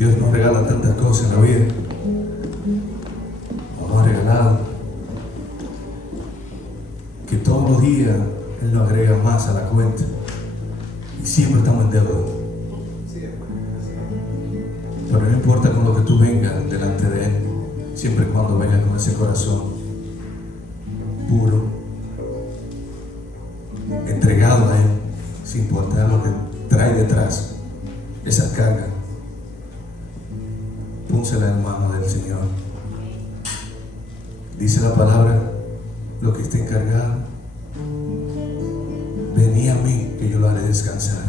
Dios nos regala tantas cosas en la vida. Nos ha regalado que todos los días Él nos agrega más a la cuenta y siempre estamos en deuda. Pero no importa con lo que tú vengas delante de Él, siempre y cuando vengas con ese corazón puro, entregado a Él, sin importar lo que trae detrás, esa carga, pónsela en manos del Señor. Dice la palabra: lo que esté encargado, venid a mí, que yo lo haré descansar.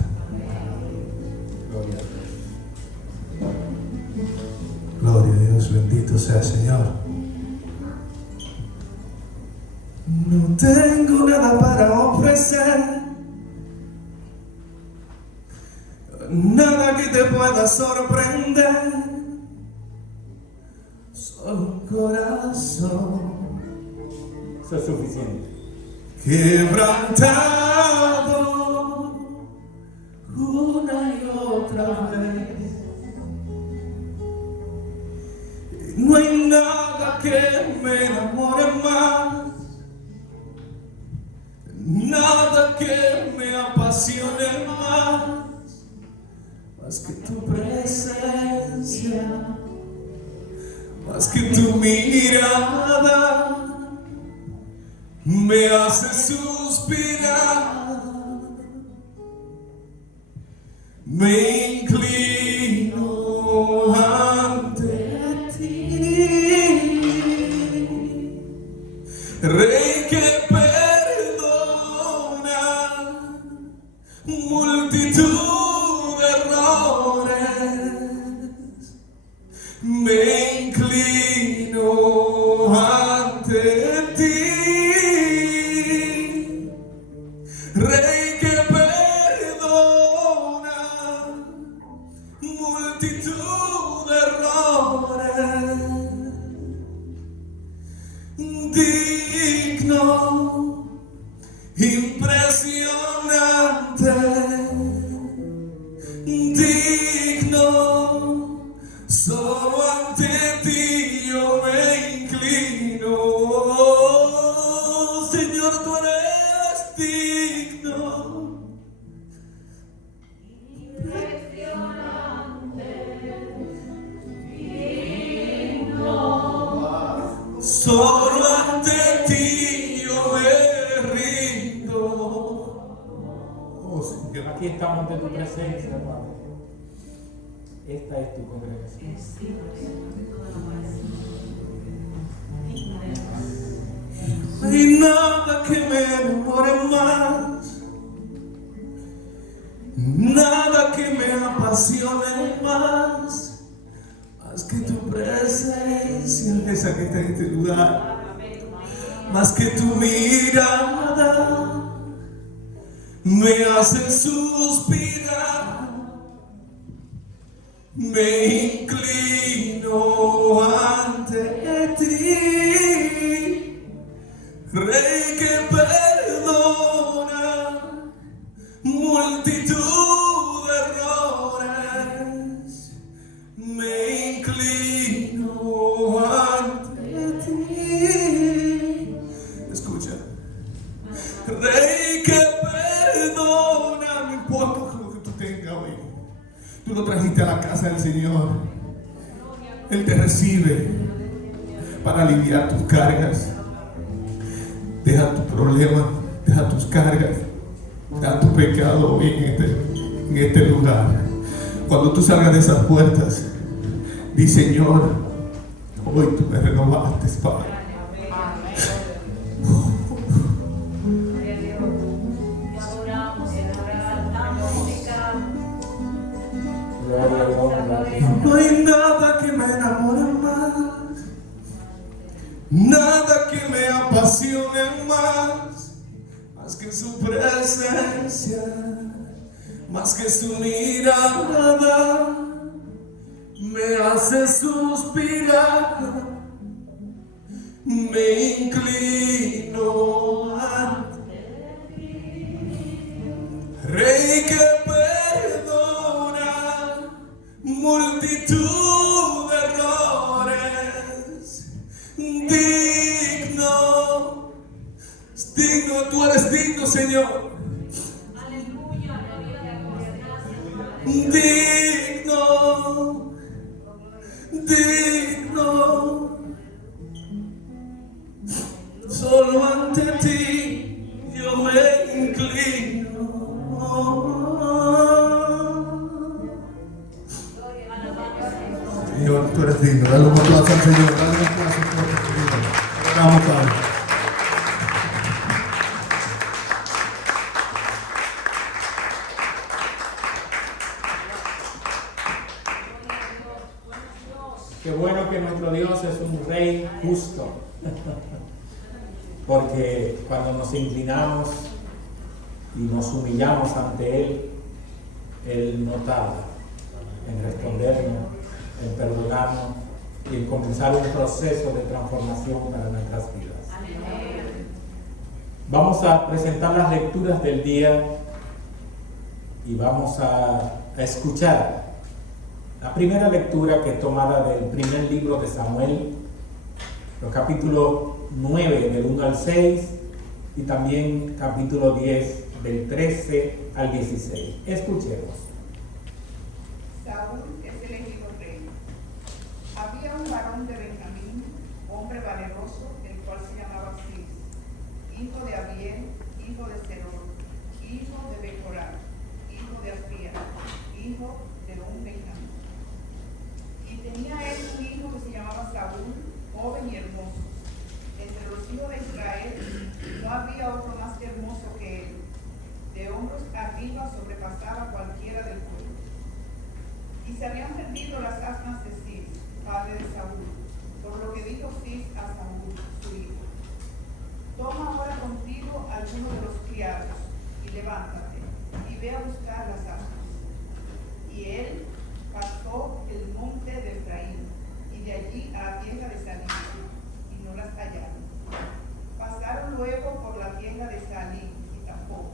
Gloria a Dios, bendito sea el Señor. No tengo nada para ofrecer, nada que te pueda sorprender, solo un corazón. Eso es suficiente. Quebrantado una y otra vez. No hay nada que me enamore más, nada que me apasione más que tu presencia, más que tu mirada. Me hace suspirar, me inclino ante ti, Rey que perdona multitud de errores. Me inclino ante ti, Rey que perdona multitud de errores. Digno, impresionante, digno, solo ante ti yo me inclino. Oh, Señor, tú eres digno, impresionante, digno, solo ante ti yo me rindo. Oh, Señor. Aquí estamos ante tu presencia, Padre. Esta es tu congregación. No hay nada que me enamore más, nada que me apasione más que tu presencia, esa que está en este lugar, más que tu mirada, me hace suspirar, me inclino ante ti, Rey que perdona multitud de errores. Me inclino ante ti. Escucha, Rey que perdona, no importa lo que tú tengas hoy. Tú lo trajiste a la casa del Señor. Él te recibe para aliviar tus cargas. Deja tu problema, deja tus cargas, deja tu pecado hoy en este lugar. Cuando tú salgas de esas puertas, di: Señor, hoy tú me renovaste, Padre. No hay nada que me enamore más, nada que me apasione más que su presencia, más que su mirada, me hace suspirar, me inclino ante Rey que perdona multitud multitud de errores. Digno, digno, tú eres digno, Señor. Digno, digno, solo ante ti yo me inclino. Señor, tú eres digno. Dale un aplauso al Señor. Dale un aplauso al Señor. Vamos, Padre. Qué bueno que nuestro Dios es un rey justo, porque cuando nos inclinamos y nos humillamos ante Él no tarda en respondernos, en perdonarnos y en comenzar un proceso de transformación para nuestras vidas. Vamos a presentar las lecturas del día y vamos a escuchar la primera lectura, que es tomada del primer libro de Samuel, los capítulos 9 del 1 al 6 y también capítulo 10 del 13 al 16. Escuchemos. Saúl es elegido rey. Había un varón de Benjamín, hombre valeroso, el cual se llamaba Cis, hijo de Abiel, hijo de Seror, hijo de Becorat, hijo de Asbía, hijo de un Benjamín. Y tenía él un hijo que se llamaba Saúl, joven y hermoso. Entre los hijos de Israel no había otro más hermoso que él. De hombros arriba sobrepasaba cualquiera del pueblo. Y se habían perdido las asnas de Cis, padre de Saúl, por lo que dijo Cis a Saúl, su hijo: toma ahora contigo alguno de los criados, y levántate, y ve a buscar las asnas. Y él pasó el monte de Efraín, y de allí a la tierra de Salí, y no las hallaron. Pasaron luego por la tierra de Salí, y tampoco.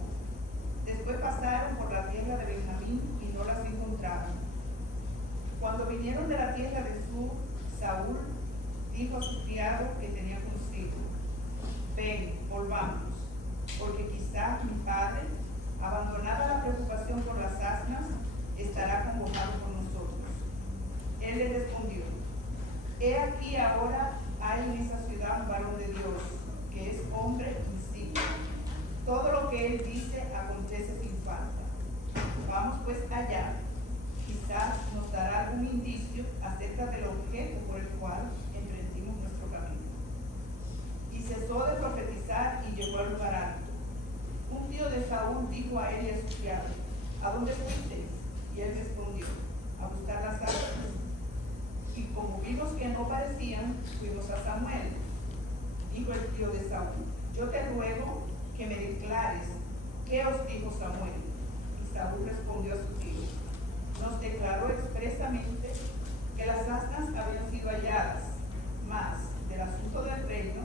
Después pasaron por la tierra de Benjamín, y no las encontraron. Cuando vinieron de la tierra de Sur, Saúl dijo a su criado que tenía consigo: ven, volvamos, porque quizá mi padre, abandonada la preocupación por las asnas, estará convocado con nosotros. Él le respondió: he aquí ahora hay en esa ciudad un varón de Dios, que es hombre insigne. Todo lo que él dice acontece sin falta. Vamos pues allá. Quizás nos dará algún indicio acerca del objeto por el cual emprendimos nuestro camino. Y cesó de profetizar y llegó al lugar alto. Un tío de Saúl dijo a él y a su criado: ¿a dónde fuisteis? Y él respondió: a buscar las asnas. Y como vimos que no parecían, fuimos a Samuel. Dijo el tío de Saúl: yo te ruego que me declares qué os dijo Samuel. Y Saúl respondió a su tío: nos declaró expresamente que las asnas habían sido halladas, mas del asunto del reino,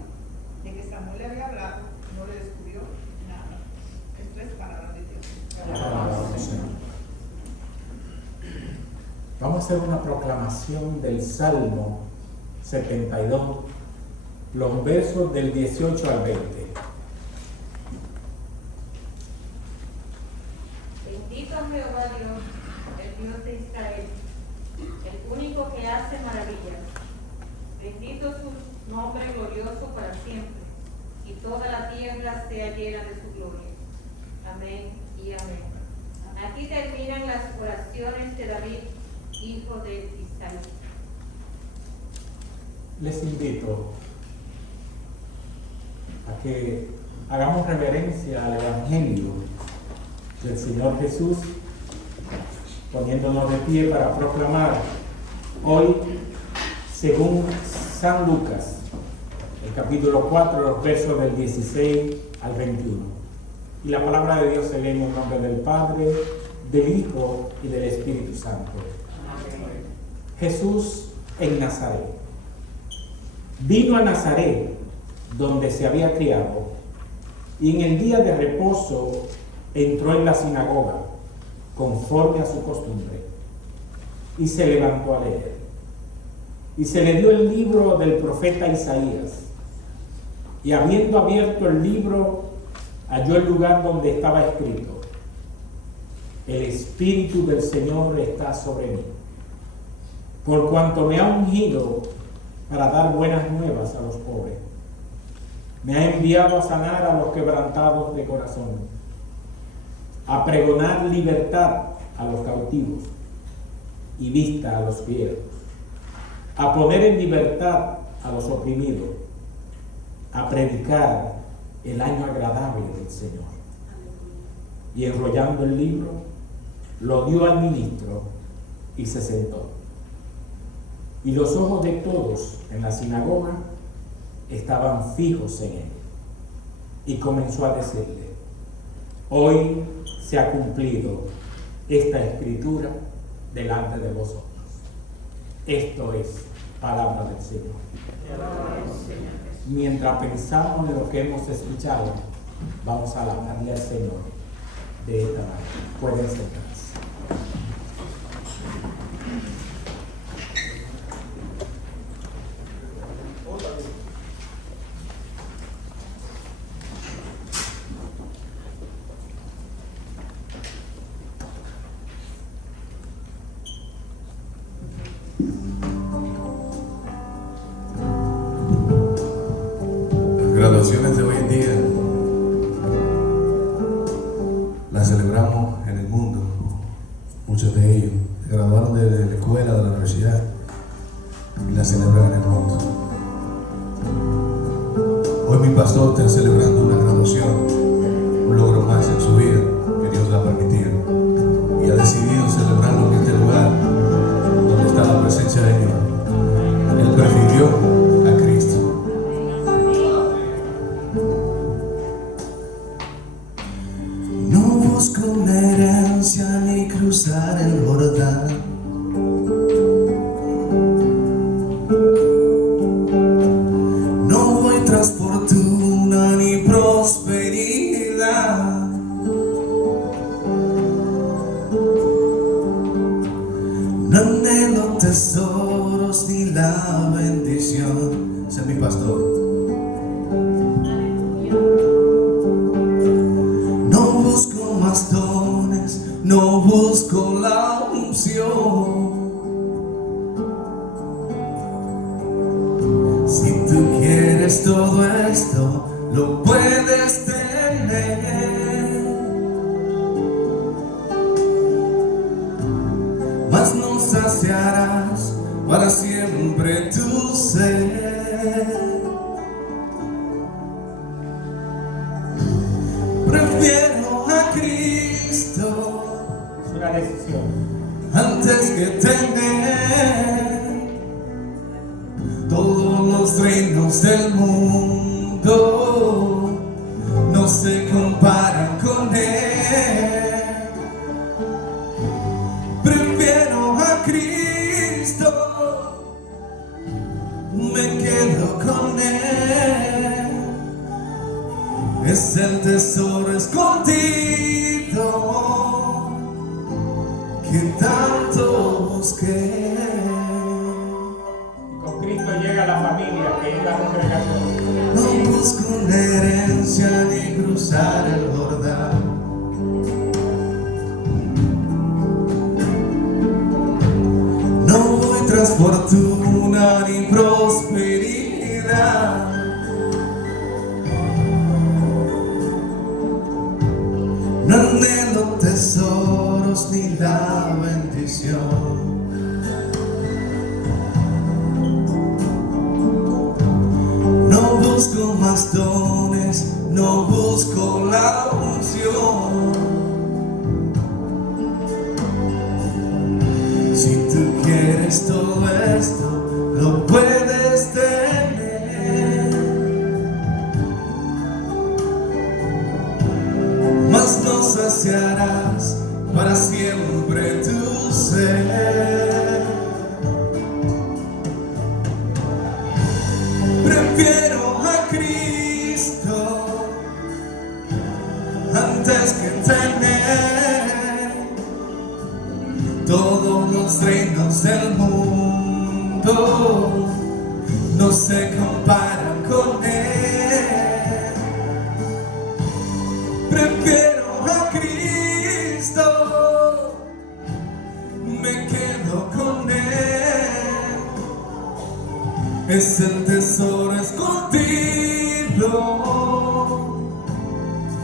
de que Samuel le había hablado, no le descubrió nada. Esto es palabra de Dios. Vamos a hacer una proclamación del Salmo 72, los versos del 18 al 20. Bendito Jehová Dios, el Dios de Israel, el único que hace maravillas. Bendito su nombre glorioso para siempre, y toda la tierra sea llena de su gloria. Amén y amén. Aquí terminan las oraciones de David, hijo de Isaí. Les invito a que hagamos reverencia al Evangelio del Señor Jesús, poniéndonos de pie para proclamar hoy, según San Lucas, el capítulo 4, los versos del 16 al 21. Y la palabra de Dios se lee en el nombre del Padre, del Hijo y del Espíritu Santo. Amén. Jesús en Nazaret. Vino a Nazaret, donde se había criado, y en el día de reposo entró en la sinagoga, conforme a su costumbre, y se levantó a leer. Y se le dio el libro del profeta Isaías. Y habiendo abierto el libro, halló el lugar donde estaba escrito: el Espíritu del Señor está sobre mí, por cuanto me ha ungido para dar buenas nuevas a los pobres. Me ha enviado a sanar a los quebrantados de corazón, a pregonar libertad a los cautivos y vista a los ciegos, a poner en libertad a los oprimidos, a predicar el año agradable del Señor. Y enrollando el libro, lo dio al ministro y se sentó. Y los ojos de todos en la sinagoga estaban fijos en él. Y comenzó a decirle: hoy se ha cumplido esta escritura delante de vosotros. Esto es palabra del Señor. Mientras pensamos en lo que hemos escuchado, vamos a alabarle al Señor de esta manera. Pueden sentarse. Graduaciones de hoy en día las celebramos en el mundo. Muchos de ellos se graduaron de la escuela, de la universidad, y las celebran en el mundo. Hoy mi pastor está celebrando una graduación, un logro más en su vida que Dios le ha permitido, y ha decidido celebrarlo en este lugar donde está la presencia de Dios. Él prefirió a Cristo. No busco una herencia ni cruzar el Jordán. No voy tras fortuna ni prosperidad. No anhelo tesoros ni la bendición. Ese es mi pastor. No busco más dones, no busco la unción. Si tú quieres todo esto, lo puedes tener, mas no saciarás para siempre tu ser. Prefiero a Cristo Es una decisión. antes que tener todos los reinos del mundo. No se comparan con Él. Prefiero a Cristo, me quedo con Él. Es el tesoro escondido que tanto busqué. Con Cristo llega la familia, que es la congregación. No busco una herencia ni cruzar el Jordán. No voy tras fortuna ni prosperidad. No anhelo tesoros ni la bendición. No busco más dones, no busco la unción. Si tú quieres todo esto, lo puedes tener, mas no saciarás para siempre tu ser. Prefiero a Cristo antes que tener todos los reinos mundo no se comparan con Él. Prefiero a Cristo, me quedo con Él. Es el tesoro escondido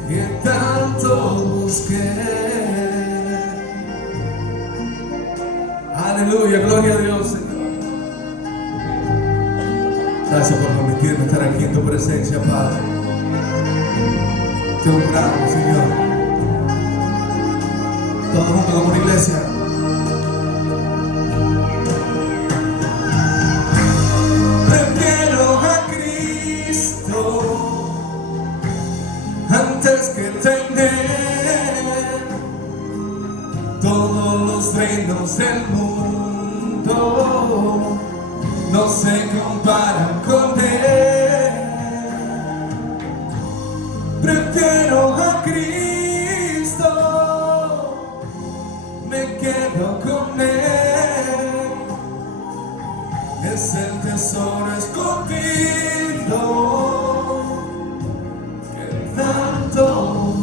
que tanto busqué. Aleluya, gloria a Dios, Señor. Gracias por permitirme estar aquí en tu presencia, Padre. Te honramos, Señor. Todos juntos como una iglesia. Prefiero a Cristo antes que tener todos los reinos del mundo. No se comparan con Él. Prefiero a Cristo, me quedo con Él. Es el tesoro escondido que tanto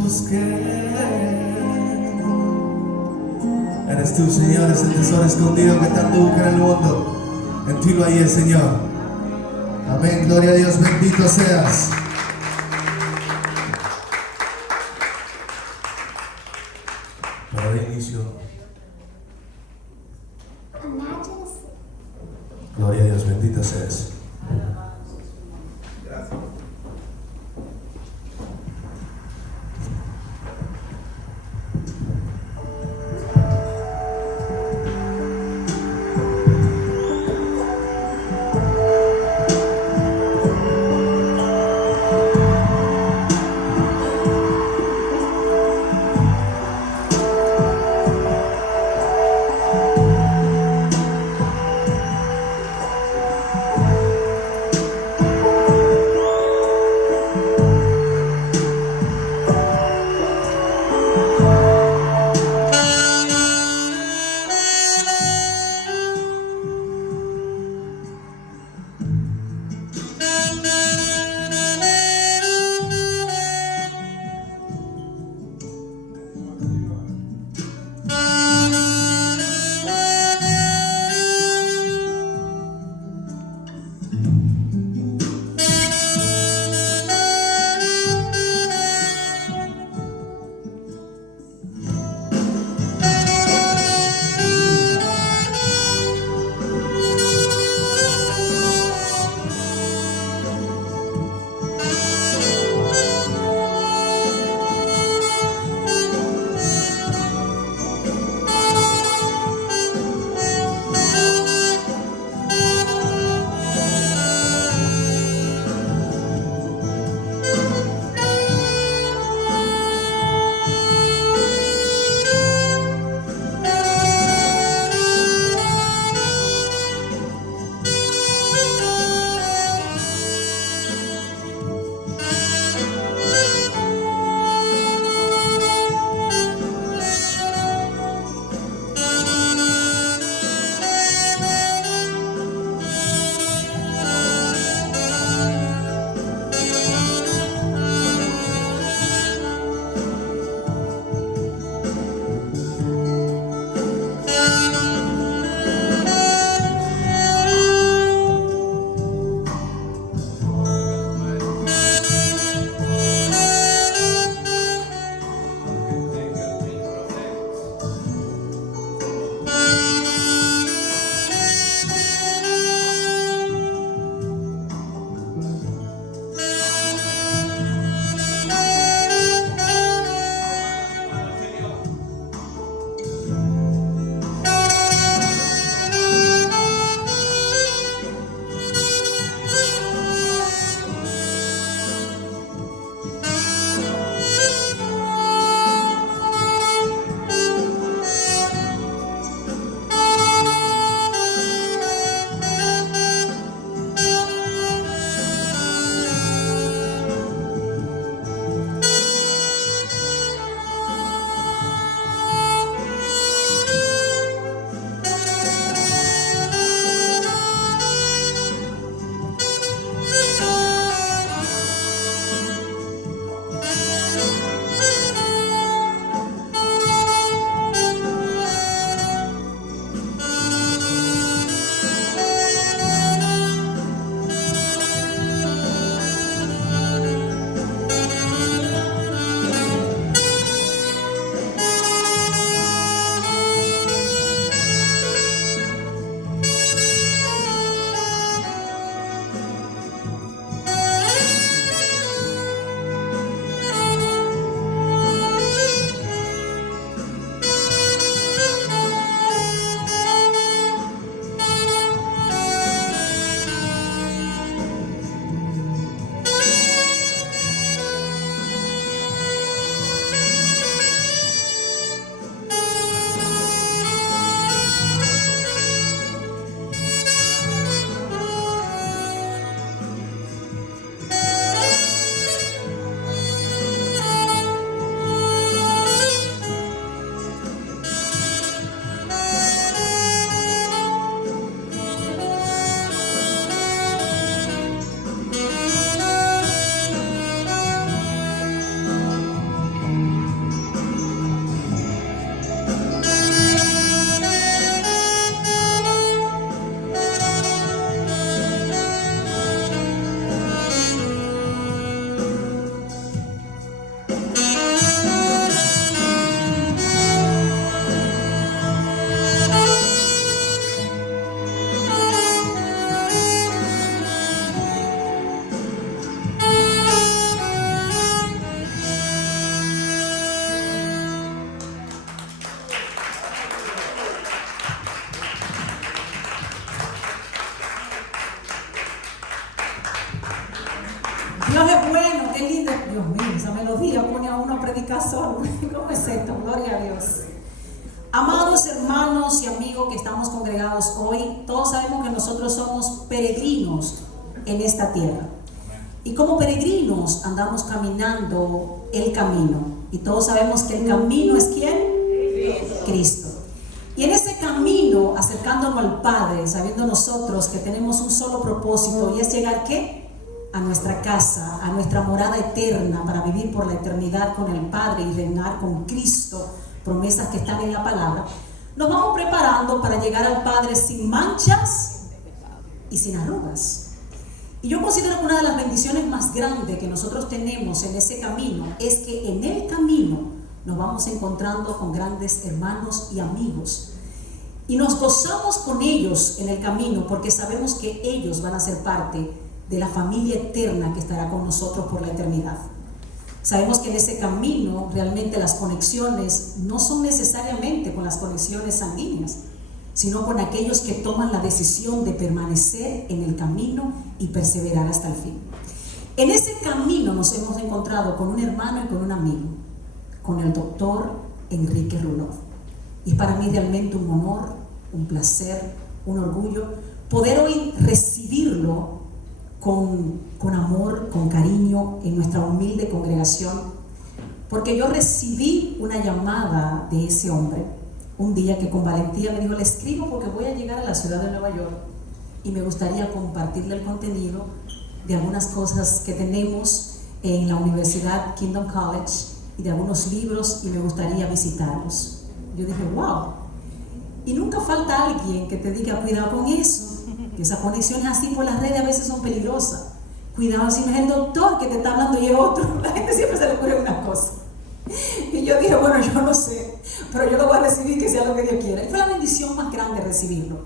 busqué. Eres tú, Señor, es el tesoro escondido que tanto busca en el mundo. En ti lo hay el Señor. Amén, gloria a Dios, bendito seas. Para dar inicio. Gloria a Dios, bendito seas. Gracias. Dios es bueno, qué lindo. Dios mío, esa melodía pone a uno a predicar solo. ¿Cómo es esto? Gloria a Dios. Amados hermanos y amigos que estamos congregados hoy, todos sabemos que nosotros somos peregrinos en esta tierra. Y como peregrinos andamos caminando el camino. Y todos sabemos que el camino es ¿quién? Cristo. Y en ese camino, acercándonos al Padre, sabiendo nosotros que tenemos un solo propósito, y es llegar ¿qué? A nuestra casa, a nuestra morada eterna, para vivir por la eternidad con el Padre y reinar con Cristo, promesas que están en la palabra. Nos vamos preparando para llegar al Padre sin manchas y sin arrugas. Y yo considero que una de las bendiciones más grandes que nosotros tenemos en ese camino es que en el camino nos vamos encontrando con grandes hermanos y amigos. Y nos gozamos con ellos en el camino porque sabemos que ellos van a ser parte de la familia eterna que estará con nosotros por la eternidad. Sabemos que en ese camino realmente las conexiones no son necesariamente con las conexiones sanguíneas, sino con aquellos que toman la decisión de permanecer en el camino y perseverar hasta el fin. En ese camino nos hemos encontrado con un hermano y con un amigo, con el doctor Enrique Rulov. Y para mí realmente un honor, un placer, un orgullo poder hoy recibirlo con amor, con cariño en nuestra humilde congregación, porque yo recibí una llamada de ese hombre un día que con valentía me dijo: le escribo porque voy a llegar a la ciudad de Nueva York y me gustaría compartirle el contenido de algunas cosas que tenemos en la Universidad Kingdom College y de algunos libros, y me gustaría visitarlos. Yo dije: wow. Y nunca falta alguien que te diga: cuidado con eso, que esas conexiones así por las redes a veces son peligrosas. Cuidado si no es el doctor que te está hablando y es otro. La gente siempre se le ocurre una cosa. Y yo dije: bueno, yo no sé, pero yo lo voy a recibir, que sea lo que Dios quiera. Y fue la bendición más grande recibirlo.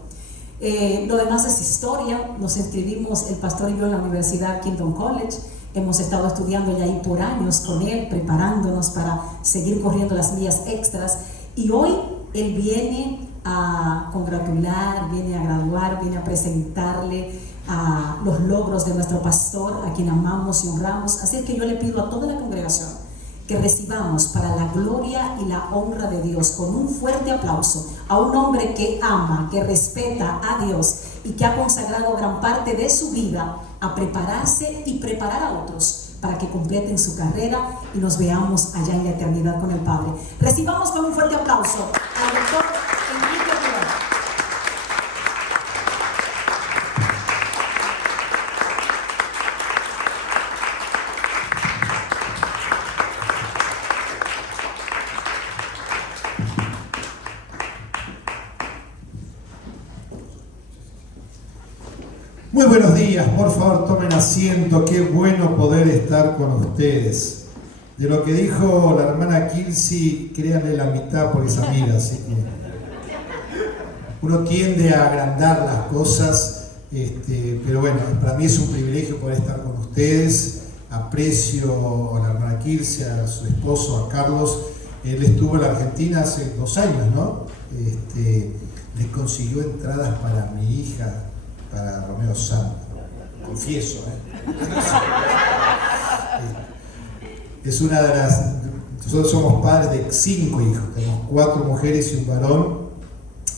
Lo demás es historia. Nos inscribimos el pastor y yo en la Universidad Kingdom College. Hemos estado estudiando ya ahí por años con él, preparándonos para seguir corriendo las millas extras. Y hoy él viene a congratular, viene a graduar, viene a presentarle a los logros de nuestro pastor, a quien amamos y honramos. Así que yo le pido a toda la congregación que recibamos para la gloria y la honra de Dios con un fuerte aplauso a un hombre que ama, que respeta a Dios y que ha consagrado gran parte de su vida a prepararse y preparar a otros para que completen su carrera y nos veamos allá en la eternidad con el Padre. Recibamos con un fuerte aplauso al doctor Enrique Rulov. Muy buenos días, por favor tomen asiento, qué bueno poder estar con ustedes. De lo que dijo la hermana Kilsi, créanle la mitad porque es amiga, así que uno tiende a agrandar las cosas, pero bueno, para mí es un privilegio poder estar con ustedes. Aprecio a la hermana Kilsi, a su esposo, a Carlos. Él estuvo en la Argentina hace 2 años, ¿no? Les consiguió entradas para mi hija, para Romeo Santo, confieso, es una de las, nosotros somos padres de 5 hijos, tenemos 4 mujeres y un varón,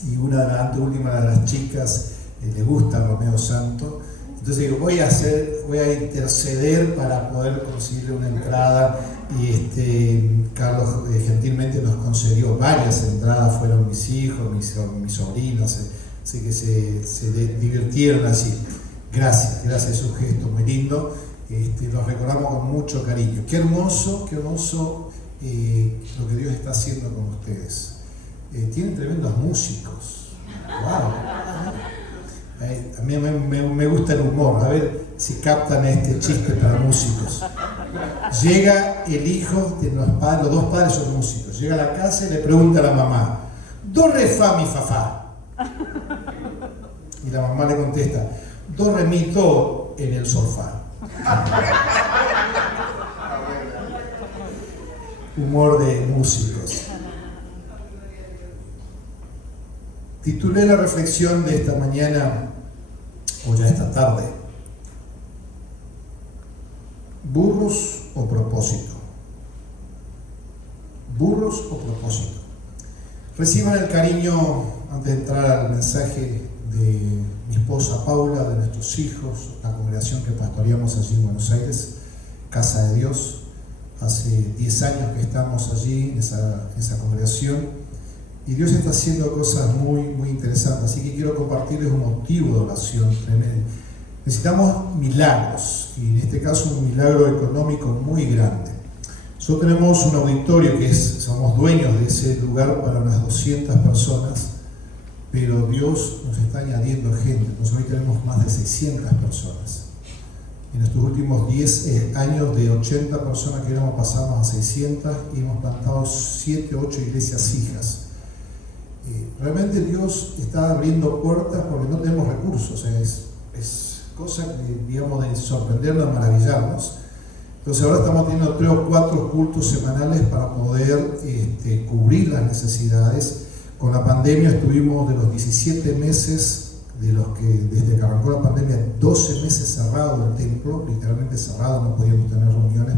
y una de las últimas de las chicas le gusta Romeo Santo. Entonces digo, voy a interceder para poder conseguirle una entrada, y Carlos gentilmente nos concedió varias entradas, fueron mis hijos, mis sobrinos, así que se divirtieron así. Gracias, es un gesto muy lindo. Los recordamos con mucho cariño. Qué hermoso lo que Dios está haciendo con ustedes. Tienen tremendos músicos. Wow. A mí me gusta el humor. A ver si captan este chiste para músicos. Llega el hijo de los padres, los 2 padres son músicos. Llega a la casa y le pregunta a la mamá: ¿do, re, fa, mi, fa, fa? Y la mamá le contesta: do, re, mi, do en el sofá. Humor de músicos. Titulé la reflexión de esta mañana, o ya esta tarde: ¿Burros o propósito? ¿Burros o propósito? Reciban el cariño, antes de entrar al mensaje, de mi esposa Paula, de nuestros hijos, la congregación que pastoreamos allí en Buenos Aires, Casa de Dios. Hace 10 años que estamos allí en esa congregación y Dios está haciendo cosas muy, muy interesantes. Así que quiero compartirles un motivo de oración tremendo. Necesitamos milagros y en este caso un milagro económico muy grande. Nosotros tenemos un auditorio somos dueños de ese lugar para unas 200 personas, pero Dios nos está añadiendo gente. Nosotros hoy tenemos más de 600 personas. En estos últimos 10 años, de 80 personas que éramos, pasamos a 600 y hemos plantado 7, 8 iglesias hijas. Realmente Dios está abriendo puertas porque no tenemos recursos. O sea, es cosa digamos, de sorprendernos, de maravillarnos. Entonces ahora estamos teniendo 3 o 4 cultos semanales para poder cubrir las necesidades. Con la pandemia estuvimos de los 17 meses, desde que arrancó la pandemia, 12 meses cerrado el templo, literalmente cerrado, no podíamos tener reuniones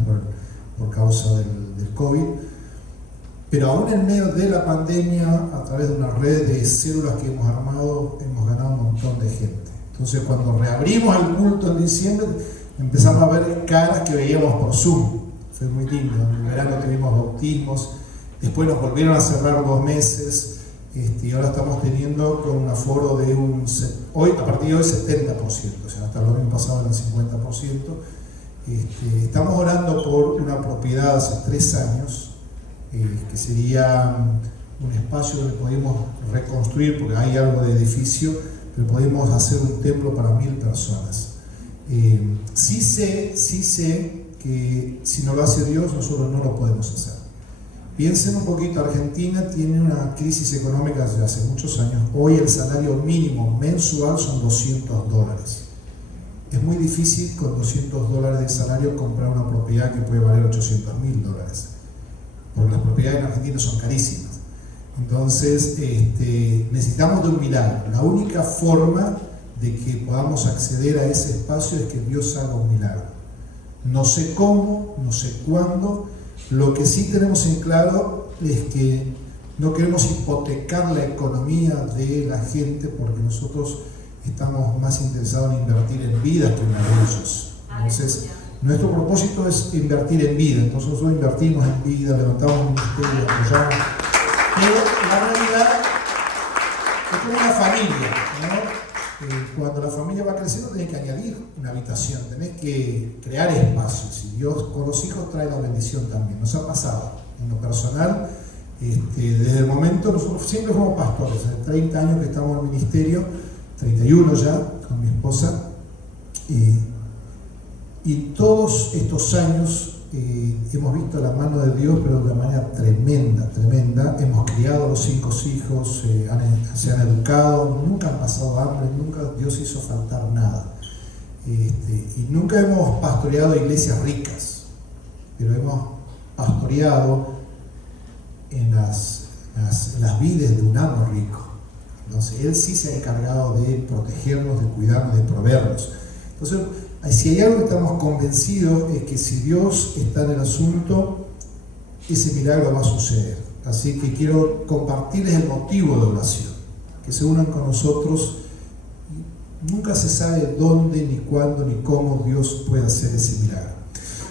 por causa del COVID. Pero aún en medio de la pandemia, a través de una red de células que hemos armado, hemos ganado un montón de gente. Entonces cuando reabrimos el culto en diciembre, empezamos a ver caras que veíamos por Zoom. Fue muy lindo. En el verano tuvimos bautismos, después nos volvieron a cerrar 2 meses. Y ahora estamos teniendo con un aforo de a partir de hoy 70%, o sea, hasta el domingo pasado era el 50%. Estamos orando por una propiedad hace 3 años, que sería un espacio donde podemos reconstruir, porque hay algo de edificio, pero podemos hacer un templo para 1000 personas. Sí sé que si no lo hace Dios, nosotros no lo podemos hacer. Piensen un poquito, Argentina tiene una crisis económica desde hace muchos años. Hoy el salario mínimo mensual son $200. Es muy difícil con $200 de salario comprar una propiedad que puede valer $800.000, porque las propiedades en Argentina son carísimas. Entonces necesitamos de un milagro. La única forma de que podamos acceder a ese espacio es que Dios haga un milagro. No sé cómo, no sé cuándo. Lo que sí tenemos en claro es que no queremos hipotecar la economía de la gente, porque nosotros estamos más interesados en invertir en vidas que en ellos. Entonces, nuestro propósito es invertir en vida. Entonces nosotros invertimos en vida, levantamos un ministerio, apoyamos. Pero la realidad es como una familia, ¿no? Cuando la familia va creciendo tenés que añadir una habitación, tenés que crear espacios, y Dios con los hijos trae la bendición también. Nos ha pasado en lo personal, desde el momento, nosotros siempre fuimos pastores, hace 30 años que estamos en el ministerio, 31 ya con mi esposa, y todos estos años hemos visto la mano de Dios, pero de una manera tremenda, tremenda. Hemos criado a los 5 hijos, se han educado, nunca han pasado hambre, nunca Dios hizo faltar nada. Y nunca hemos pastoreado iglesias ricas, pero hemos pastoreado en las vides de un amo rico. Entonces Él sí se ha encargado de protegernos, de cuidarnos, de proveernos. Entonces, si hay algo que estamos convencidos es que si Dios está en el asunto, ese milagro va a suceder. Así que quiero compartirles el motivo de oración, que se unan con nosotros. Nunca se sabe dónde, ni cuándo, ni cómo Dios puede hacer ese milagro.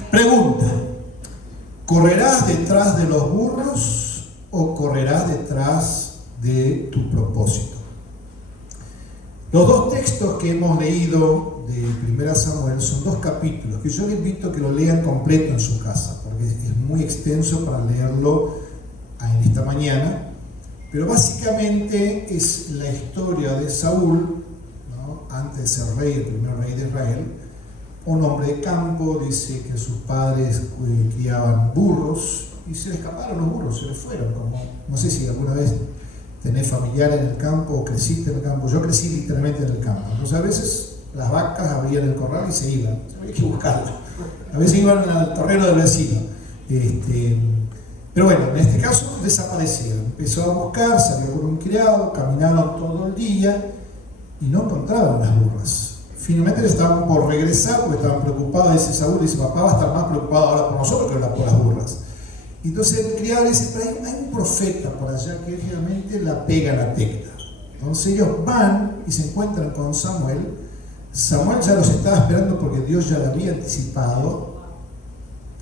Pregunta: ¿correrás detrás de los burros o correrás detrás de tu propósito? Los 2 textos que hemos leído de 1 Samuel son 2 capítulos que yo les invito a que lo lean completo en su casa, porque es muy extenso para leerlo en esta mañana. Pero básicamente es la historia de Saúl, ¿no? Antes de ser rey, el primer rey de Israel, un hombre de campo. Dice que sus padres criaban burros y se le escaparon los burros, se les fueron. No sé si alguna vez tenés familiares en el campo o creciste en el campo. Yo crecí literalmente en el campo. Entonces a veces las vacas abrían el corral y se iban, había que buscarlas. A veces iban al terreno del vecino. Pero bueno, en este caso desaparecieron. Empezó a buscar, salió con un criado, caminaron todo el día y no encontraban las burras. Finalmente estaban por regresar porque estaban preocupados. Dice Saúl, dice, papá va a estar más preocupado ahora por nosotros que por las burras. Entonces el criado dice, pero hay un profeta por allá que realmente la pega la tecla. Entonces ellos van y se encuentran con Samuel. Samuel ya los estaba esperando porque Dios ya lo había anticipado.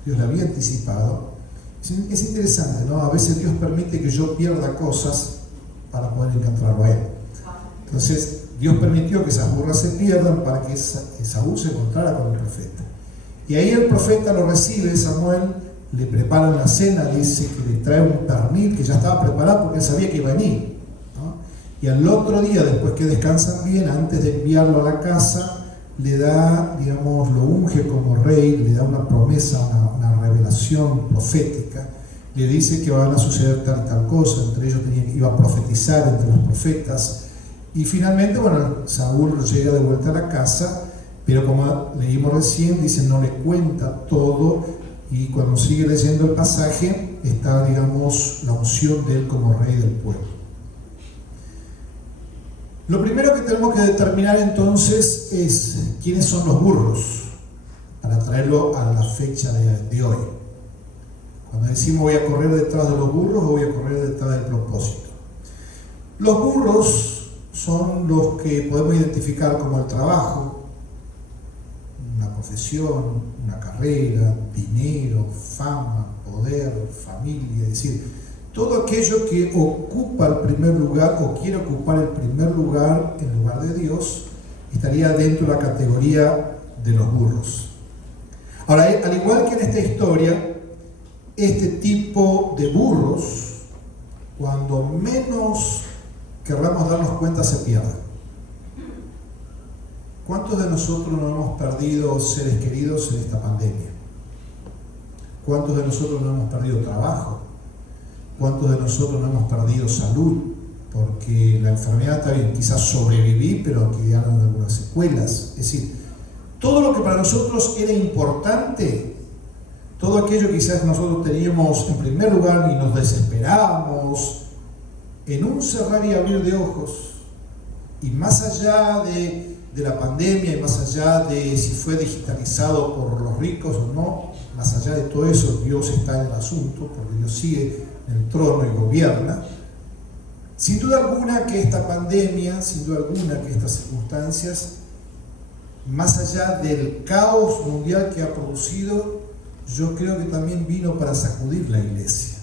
Dios lo había anticipado. Es interesante, ¿no? A veces Dios permite que yo pierda cosas para poder encontrarlo a Él. Entonces Dios permitió que esas burras se pierdan para que Saúl se encontrara con el profeta. Y ahí el profeta lo recibe, Samuel, le prepara una cena, dice que le trae un pernil que ya estaba preparado porque él sabía que iba a venir, ¿no? Y al otro día, después que descansan bien, antes de enviarlo a la casa, le da, digamos, lo unge como rey, le da una promesa, una revelación profética, le dice que van a suceder tal y tal cosa, entre ellos iba a profetizar entre los profetas, y finalmente, bueno, Saúl llega de vuelta a la casa, pero como leímos recién, dice, no le cuenta todo. Y cuando sigue leyendo el pasaje, está, digamos, la unción de él como rey del pueblo. Lo primero que tenemos que determinar entonces es quiénes son los burros, para traerlo a la fecha de hoy. Cuando decimos voy a correr detrás de los burros o voy a correr detrás del propósito. Los burros son los que podemos identificar como el trabajo, una profesión, una carrera, dinero, fama, poder, familia, es decir, todo aquello que ocupa el primer lugar o quiere ocupar el primer lugar en lugar de Dios, estaría dentro de la categoría de los burros. Ahora, al igual que en esta historia, este tipo de burros, cuando menos querramos darnos cuenta, se pierden. ¿Cuántos de nosotros no hemos perdido seres queridos en esta pandemia? ¿Cuántos de nosotros no hemos perdido trabajo? ¿Cuántos de nosotros no hemos perdido salud? Porque la enfermedad está bien, quizás sobreviví, pero quedaron algunas secuelas. Es decir, todo lo que para nosotros era importante, todo aquello que quizás nosotros teníamos en primer lugar y nos desesperábamos, en un cerrar y abrir de ojos, y más allá de la pandemia y más allá de si fue digitalizado por los ricos o no, más allá de todo eso, Dios está en el asunto, porque Dios sigue en el trono y gobierna. Sin duda alguna que esta pandemia, sin duda alguna que estas circunstancias, más allá del caos mundial que ha producido, yo creo que también vino para sacudir la iglesia,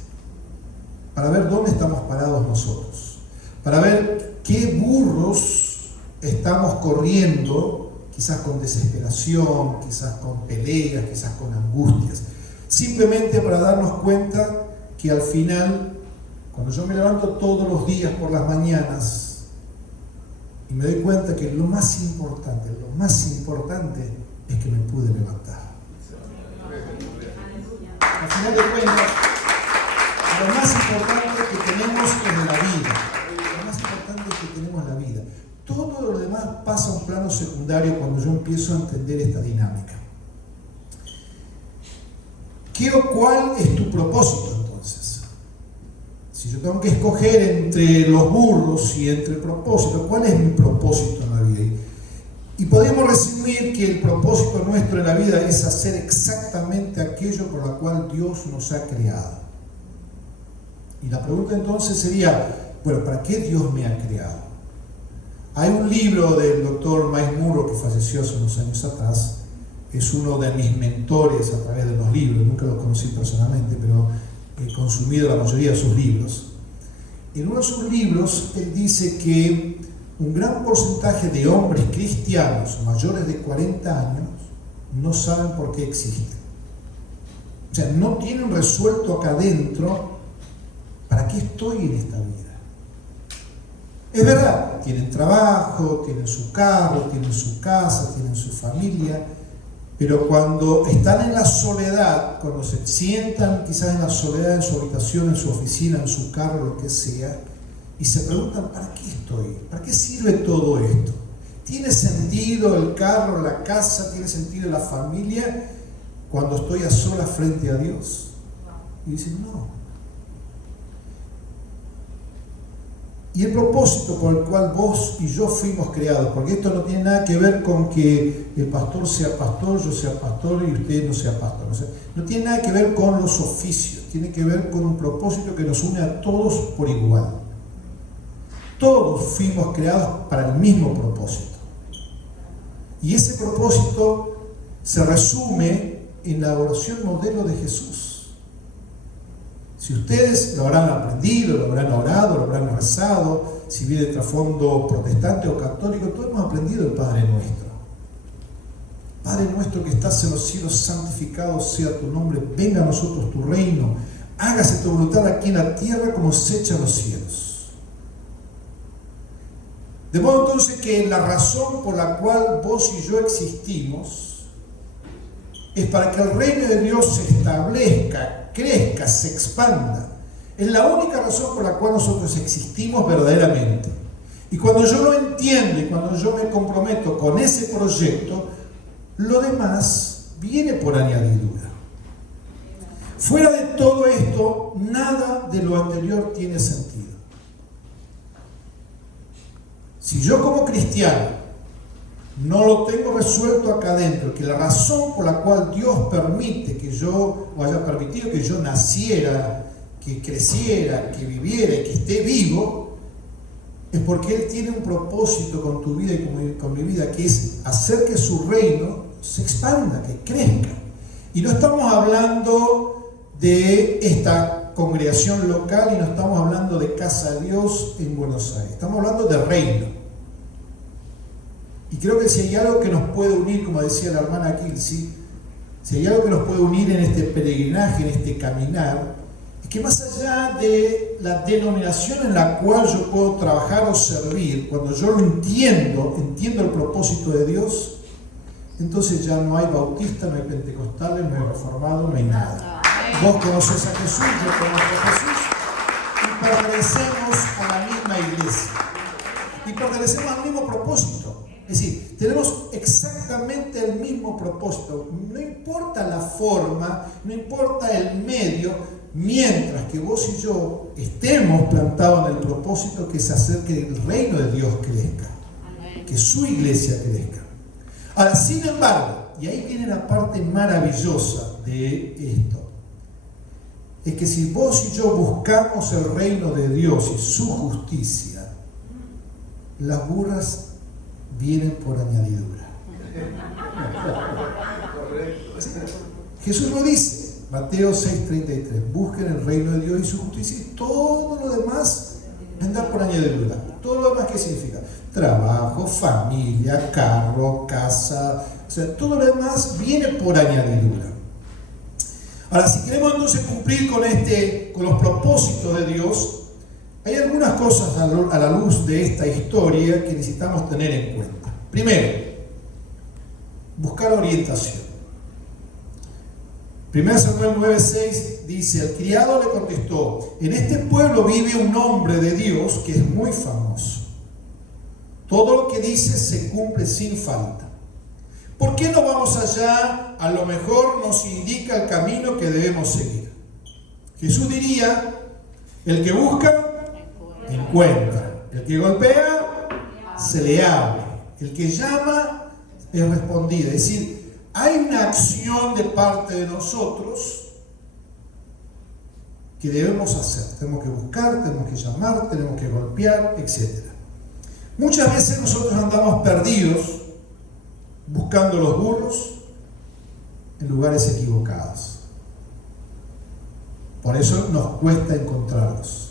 para ver dónde estamos parados nosotros, para ver qué burros estamos corriendo, quizás con desesperación, quizás con peleas, quizás con angustias, simplemente para darnos cuenta que al final, cuando yo me levanto todos los días por las mañanas y me doy cuenta que lo más importante es que me pude levantar. Al final de cuentas, lo más importante que tenemos es la vida. Lo más importante es que tenemos la vida. Todo lo demás pasa a un plano secundario cuando yo empiezo a entender esta dinámica. ¿Qué o cuál es tu propósito entonces? Si yo tengo que escoger entre los burros y entre el propósito, ¿cuál es mi propósito en la vida? Y podemos resumir que el propósito nuestro en la vida es hacer exactamente aquello por lo cual Dios nos ha creado. Y la pregunta entonces sería, bueno, ¿para qué Dios me ha creado? Hay un libro del doctor Miles Murrow que falleció hace unos años atrás, es uno de mis mentores a través de los libros, nunca lo conocí personalmente, pero he consumido la mayoría de sus libros. En uno de sus libros, él dice que un gran porcentaje de hombres cristianos mayores de 40 años no saben por qué existen. O sea, no tienen resuelto acá adentro para qué estoy en esta vida. Es verdad, tienen trabajo, tienen su carro, tienen su casa, tienen su familia, pero cuando están en la soledad, cuando se sientan quizás en la soledad en su habitación, en su oficina, en su carro, lo que sea, y se preguntan, ¿para qué estoy? ¿Para qué sirve todo esto? ¿Tiene sentido el carro, la casa? ¿Tiene sentido la familia cuando estoy a solas frente a Dios? Y dicen, no. Y el propósito por el cual vos y yo fuimos creados, porque esto no tiene nada que ver con que el pastor sea pastor, yo sea pastor y usted no sea pastor. No tiene nada que ver con los oficios, tiene que ver con un propósito que nos une a todos por igual. Todos fuimos creados para el mismo propósito. Y ese propósito se resume en la oración modelo de Jesús. Si ustedes lo habrán aprendido, lo habrán orado, lo habrán rezado, si viene de trasfondo protestante o católico, todos hemos aprendido el Padre Nuestro. Padre nuestro que estás en los cielos, santificado sea tu nombre, venga a nosotros tu reino, hágase tu voluntad aquí en la tierra como se echa en los cielos. De modo entonces que la razón por la cual vos y yo existimos es para que el reino de Dios se establezca, crezca, se expanda. Es la única razón por la cual nosotros existimos verdaderamente. Y cuando yo lo entiendo y cuando yo me comprometo con ese proyecto, lo demás viene por añadidura. Fuera de todo esto, nada de lo anterior tiene sentido. Si yo como cristiano no lo tengo resuelto acá adentro, que la razón por la cual Dios permite que yo, o haya permitido que yo naciera, que creciera, que viviera y que esté vivo, es porque Él tiene un propósito con tu vida y con mi vida, que es hacer que su reino se expanda, que crezca. Y no estamos hablando de esta congregación local y no estamos hablando de Casa de Dios en Buenos Aires, estamos hablando de reino. Y creo que si hay algo que nos puede unir, como decía la hermana Kilsi, si hay algo que nos puede unir en este peregrinaje, en este caminar, es que más allá de la denominación en la cual yo puedo trabajar o servir, cuando yo lo entiendo el propósito de Dios, entonces ya no hay bautista, no hay pentecostales, no hay reformado, no hay nada. Vos conocés a Jesús, yo conozco a Jesús, y pertenecemos a la misma iglesia. Y pertenecemos al mismo propósito. Es decir, tenemos exactamente el mismo propósito. No importa la forma, no importa el medio, mientras que vos y yo estemos plantados en el propósito que es hacer que el reino de Dios crezca, que su iglesia crezca. Ahora, sin embargo, y ahí viene la parte maravillosa de esto, es que si vos y yo buscamos el reino de Dios y su justicia, las burras vienen por añadidura. Jesús lo dice, Mateo 6:33, busquen el reino de Dios y su justicia y todo lo demás vendrá por añadidura. Todo lo demás, ¿qué significa? Trabajo, familia, carro, casa, o sea, todo lo demás viene por añadidura. Ahora, si queremos entonces cumplir con los propósitos de Dios, hay algunas cosas a la luz de esta historia que necesitamos tener en cuenta. Primero, buscar orientación. 1 Samuel 9:6 dice, el criado le contestó, en este pueblo vive un hombre de Dios que es muy famoso. Todo lo que dice se cumple sin falta. ¿Por qué no vamos allá? A lo mejor nos indica el camino que debemos seguir. Jesús diría, el que busca, encuentra. El que golpea, se le abre. El que llama, es respondido. Es decir, hay una acción de parte de nosotros que debemos hacer. Tenemos que buscar, tenemos que llamar, tenemos que golpear, etc. Muchas veces nosotros andamos perdidos buscando los burros en lugares equivocados. Por eso nos cuesta encontrarlos.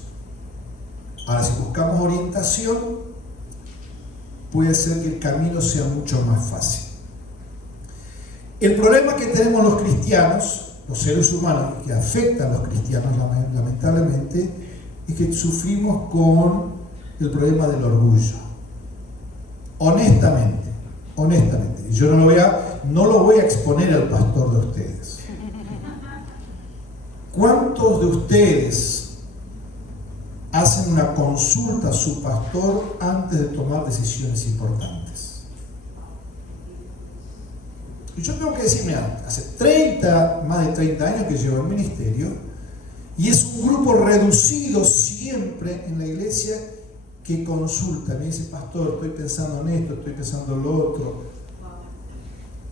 Ahora, si buscamos orientación, puede ser que el camino sea mucho más fácil. El problema que tenemos los cristianos, los seres humanos, que afectan a los cristianos lamentablemente, es que sufrimos con el problema del orgullo. Honestamente, yo no lo voy a exponer al pastor de ustedes. ¿Cuántos de ustedes hacen una consulta a su pastor antes de tomar decisiones importantes? Y yo tengo que decir, mira, hace más de 30 años que llevo el ministerio, y es un grupo reducido siempre en la iglesia que consulta, me dice, pastor, estoy pensando en esto, estoy pensando en lo otro.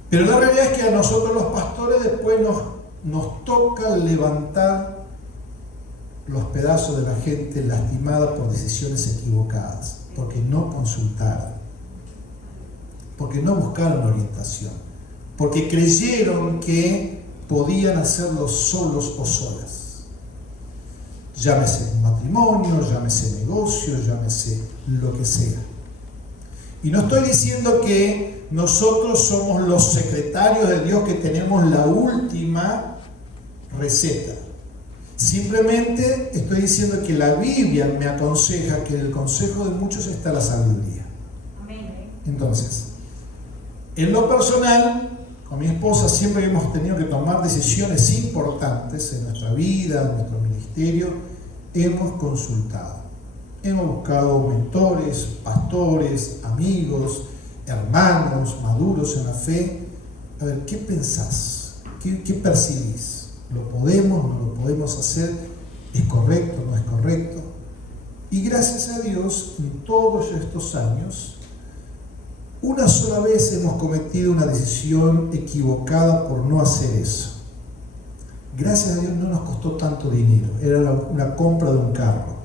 Pero la realidad es que a nosotros los pastores después nos toca levantar los pedazos de la gente lastimada por decisiones equivocadas, porque no consultaron, porque no buscaron orientación, porque creyeron que podían hacerlo solos o solas. Llámese matrimonio, llámese negocio, llámese lo que sea. Y no estoy diciendo que nosotros somos los secretarios de Dios que tenemos la última receta. Simplemente estoy diciendo que la Biblia me aconseja que en el consejo de muchos está la sabiduría. Entonces, en lo personal, con mi esposa siempre hemos tenido que tomar decisiones importantes en nuestra vida, en nuestro ministerio, hemos consultado. Hemos buscado mentores, pastores, amigos, hermanos maduros en la fe. A ver, ¿qué pensás? ¿Qué percibís? ¿Lo podemos? ¿No lo podemos hacer? ¿Es correcto? ¿No es correcto? Y gracias a Dios, en todos estos años, una sola vez hemos cometido una decisión equivocada por no hacer eso. Gracias a Dios no nos costó tanto dinero, era una compra de un carro.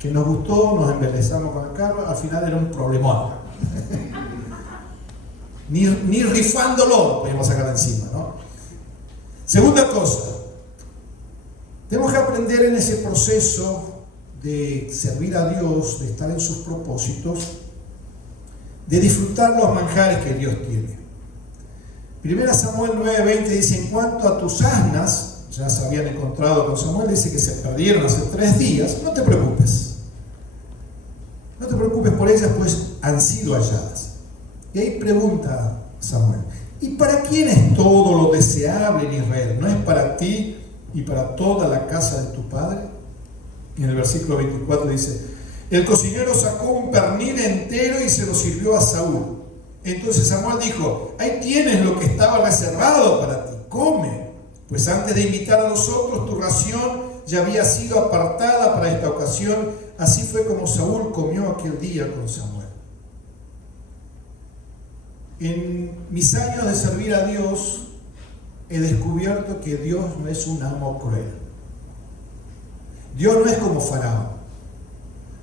Que nos gustó, nos embelezamos con el carro, al final era un problemón. ni rifándolo lo podíamos sacar de encima, ¿no? Segunda cosa, tenemos que aprender en ese proceso de servir a Dios, de estar en sus propósitos, de disfrutar los manjares que Dios tiene. 1 Samuel 9:20 dice, en cuanto a tus asnas, ya se habían encontrado con Samuel, dice que se perdieron hace 3 días, no te preocupes. No te preocupes por ellas, pues han sido halladas. Y ahí pregunta Samuel, ¿y para quién es todo lo deseable en Israel? ¿No es para ti y para toda la casa de tu padre? Y en el versículo 24 dice, el cocinero sacó un pernil entero y se lo sirvió a Saúl. Entonces Samuel dijo, ahí tienes lo que estaba reservado para ti, come. Pues antes de invitar a los otros, tu ración ya había sido apartada para esta ocasión. Así fue como Saúl comió aquel día con Samuel. En mis años de servir a Dios, he descubierto que Dios no es un amo cruel. Dios no es como Faraón.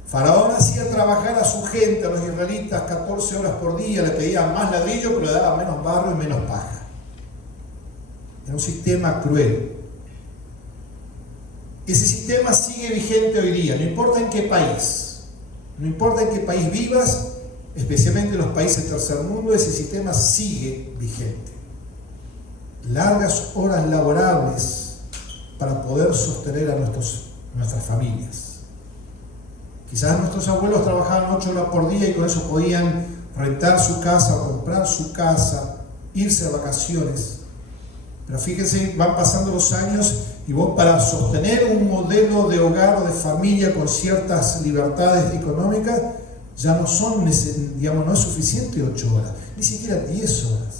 Faraón hacía trabajar a su gente, a los israelitas, 14 horas por día, le pedía más ladrillo, pero le daba menos barro y menos paja. Era un sistema cruel. Ese sistema sigue vigente hoy día, no importa en qué país. No importa en qué país vivas, especialmente en los países del tercer mundo, ese sistema sigue vigente. Largas horas laborables para poder sostener a nuestras familias. Quizás nuestros abuelos trabajaban 8 horas por día y con eso podían rentar su casa, comprar su casa, irse a vacaciones. Pero fíjense, van pasando los años y vos para sostener un modelo de hogar o de familia con ciertas libertades económicas, ya no son, digamos, no es suficiente 8 horas, ni siquiera 10 horas.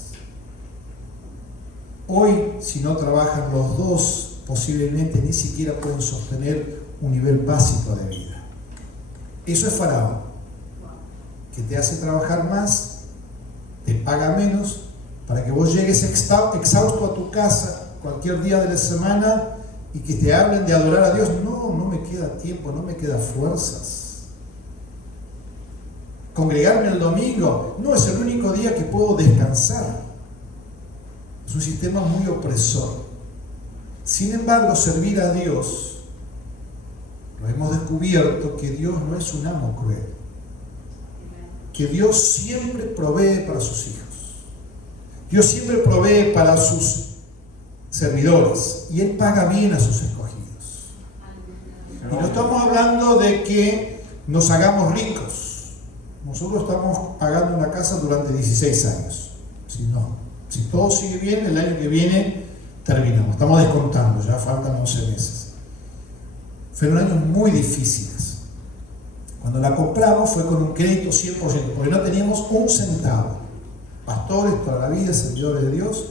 Hoy, si no trabajan los dos, posiblemente ni siquiera pueden sostener un nivel básico de vida. Eso es Faraón, que te hace trabajar más, te paga menos, para que vos llegues exhausto a tu casa cualquier día de la semana y que te hablen de adorar a Dios. No me queda tiempo, no me queda fuerzas. Congregarme el domingo, no es el único día que puedo descansar. Es un sistema muy opresor. Sin embargo, servir a Dios, lo hemos descubierto que Dios no es un amo cruel, que Dios siempre provee para sus hijos. Dios siempre provee para sus servidores y Él paga bien a sus escogidos. Y no estamos hablando de que nos hagamos ricos. Nosotros estamos pagando una casa durante 16 años. Si todo sigue bien, el año que viene terminamos. Estamos descontando, ya faltan 11 meses. Fueron años muy difíciles. Cuando la compramos fue con un crédito 100%, porque no teníamos un centavo. Pastores toda la vida, servidores de Dios,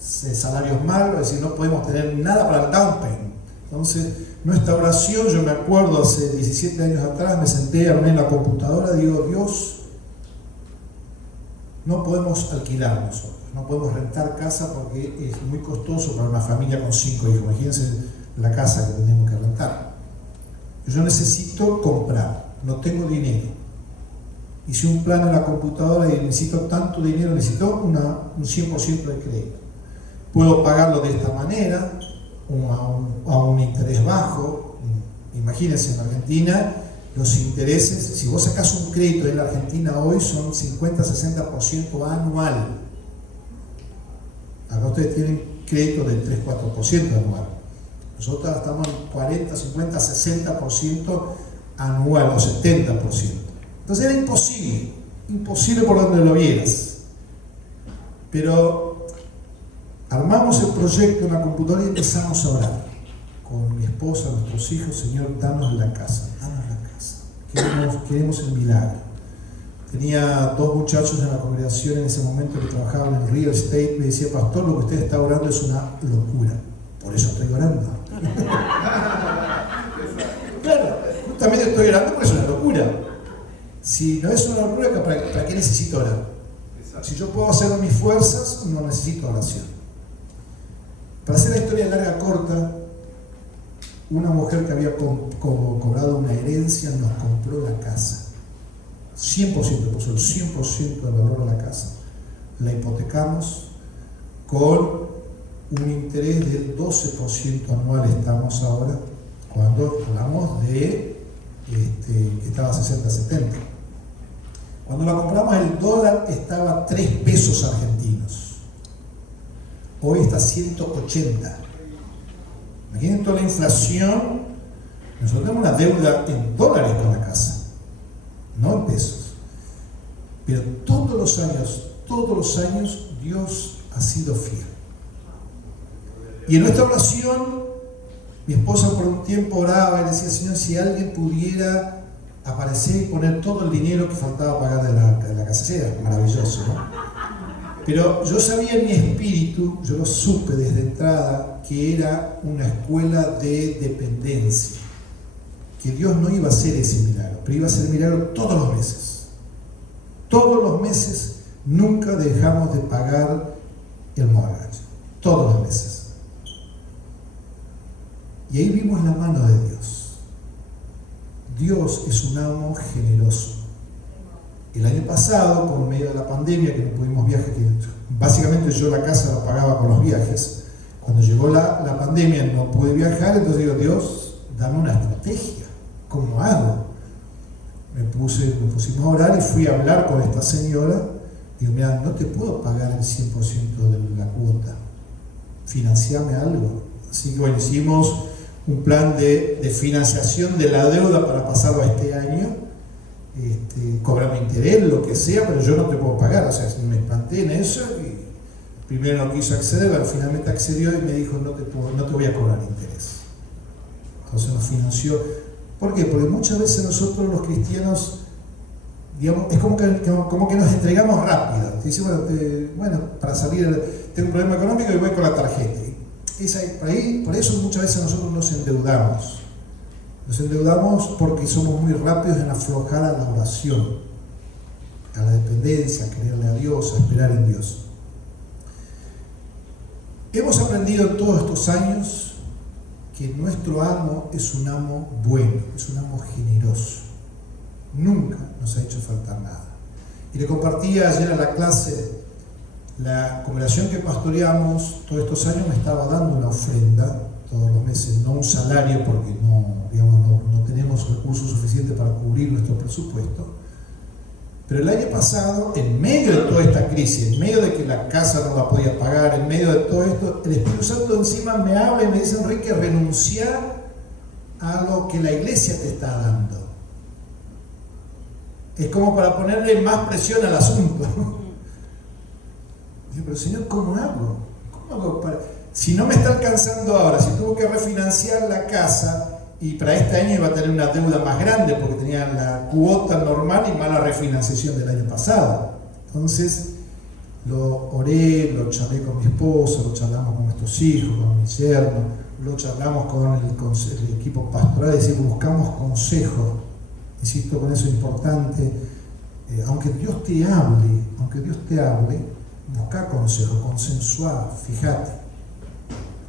salarios malos, es decir, no podemos tener nada para el down payment. Entonces, nuestra oración, yo me acuerdo hace 17 años atrás, me senté, armé en la computadora, digo, Dios, no podemos alquilar nosotros, no podemos rentar casa porque es muy costoso para una familia con 5 hijos. Imagínense la casa que tenemos que rentar. Yo necesito comprar, no tengo dinero. Hice un plan en la computadora y necesito tanto dinero, necesito un 100% de crédito. Puedo pagarlo de esta manera, a un interés bajo. Imagínense, en Argentina los intereses, si vos sacás un crédito en la Argentina hoy, son 50-60% anual. Acá ustedes tienen crédito del 3-4% anual. Nosotros estamos en 40, 50, 60% anual o 70%. Entonces era imposible por donde lo vieras. Pero armamos el proyecto en la computadora y empezamos a orar con mi esposa, nuestros hijos. Señor, danos la casa, queremos el milagro. Tenía 2 muchachos en la congregación en ese momento que trabajaban en real estate. Me decía, pastor, lo que usted está orando es una locura, por eso estoy orando. Claro, justamente estoy orando porque es una locura. Si no es una locura, ¿para qué necesito orar? Si yo puedo hacer mis fuerzas, no necesito oración. Para hacer la historia larga corta, una mujer que había cobrado una herencia nos compró la casa. 100%, puso el 100% del valor de la casa. La hipotecamos con un interés del 12% anual estamos ahora, cuando hablamos de que estaba 60-70. Cuando la compramos el dólar estaba a 3 pesos argentinos. Hoy está a 180. Imaginen toda la inflación. Nosotros tenemos una deuda en dólares con la casa, no en pesos. Pero todos los años Dios ha sido fiel. Y en nuestra oración, mi esposa por un tiempo oraba y decía, Señor, si alguien pudiera aparecer y poner todo el dinero que faltaba pagar de la casa, era maravilloso, ¿no? Pero yo sabía en mi espíritu, yo lo supe desde entrada, que era una escuela de dependencia, que Dios no iba a hacer ese milagro, pero iba a hacer el milagro todos los meses. Todos los meses nunca dejamos de pagar el mortgage, todos los meses. Y ahí vimos la mano de Dios. Dios es un amo generoso. El año pasado, por medio de la pandemia, que no pudimos viajar, que básicamente yo la casa la pagaba con los viajes. Cuando llegó la pandemia no pude viajar, entonces digo, Dios, dame una estrategia. ¿Cómo hago? Nos pusimos a orar y fui a hablar con esta señora. Digo, mira, no te puedo pagar el 100% de la cuota. Financiame algo. Así que bueno, hicimos un plan de financiación de la deuda para pasarlo a este año. Cobrarme interés, lo que sea, pero yo no te puedo pagar. O sea, me espanté en eso y primero no quiso acceder, pero finalmente accedió y me dijo, no te voy a cobrar interés. Entonces nos financió. ¿Por qué? Porque muchas veces nosotros los cristianos, digamos, es como que nos entregamos rápido. Te dice, bueno, para salir, tengo un problema económico y voy con la tarjeta. Por eso muchas veces nosotros nos endeudamos. Nos endeudamos porque somos muy rápidos en aflojar a la oración, a la dependencia, a creerle a Dios, a esperar en Dios. Hemos aprendido en todos estos años que nuestro amo es un amo bueno, es un amo generoso. Nunca nos ha hecho faltar nada. Y le compartía ayer a la clase, la congregación que pastoreamos todos estos años me estaba dando una ofrenda todos los meses, no un salario porque no tenemos recursos suficientes para cubrir nuestro presupuesto. Pero el año pasado, en medio de toda esta crisis, en medio de que la casa no la podía pagar, en medio de todo esto, el Espíritu Santo encima me habla y me dice, Enrique, renunciar a lo que la iglesia te está dando. Es como para ponerle más presión al asunto. Digo, pero Señor, ¿cómo hago? ¿Cómo hago para...? Si no me está alcanzando ahora, si tuvo que refinanciar la casa y para este año iba a tener una deuda más grande porque tenía la cuota normal y más la refinanciación del año pasado. Entonces lo oré, lo charlé con mi esposa, lo charlamos con nuestros hijos, con mi yerno, lo charlamos con el equipo pastoral, decimos, buscamos consejo. Insisto con eso, es importante. Aunque Dios te hable, busca consejo, consensuar, fíjate.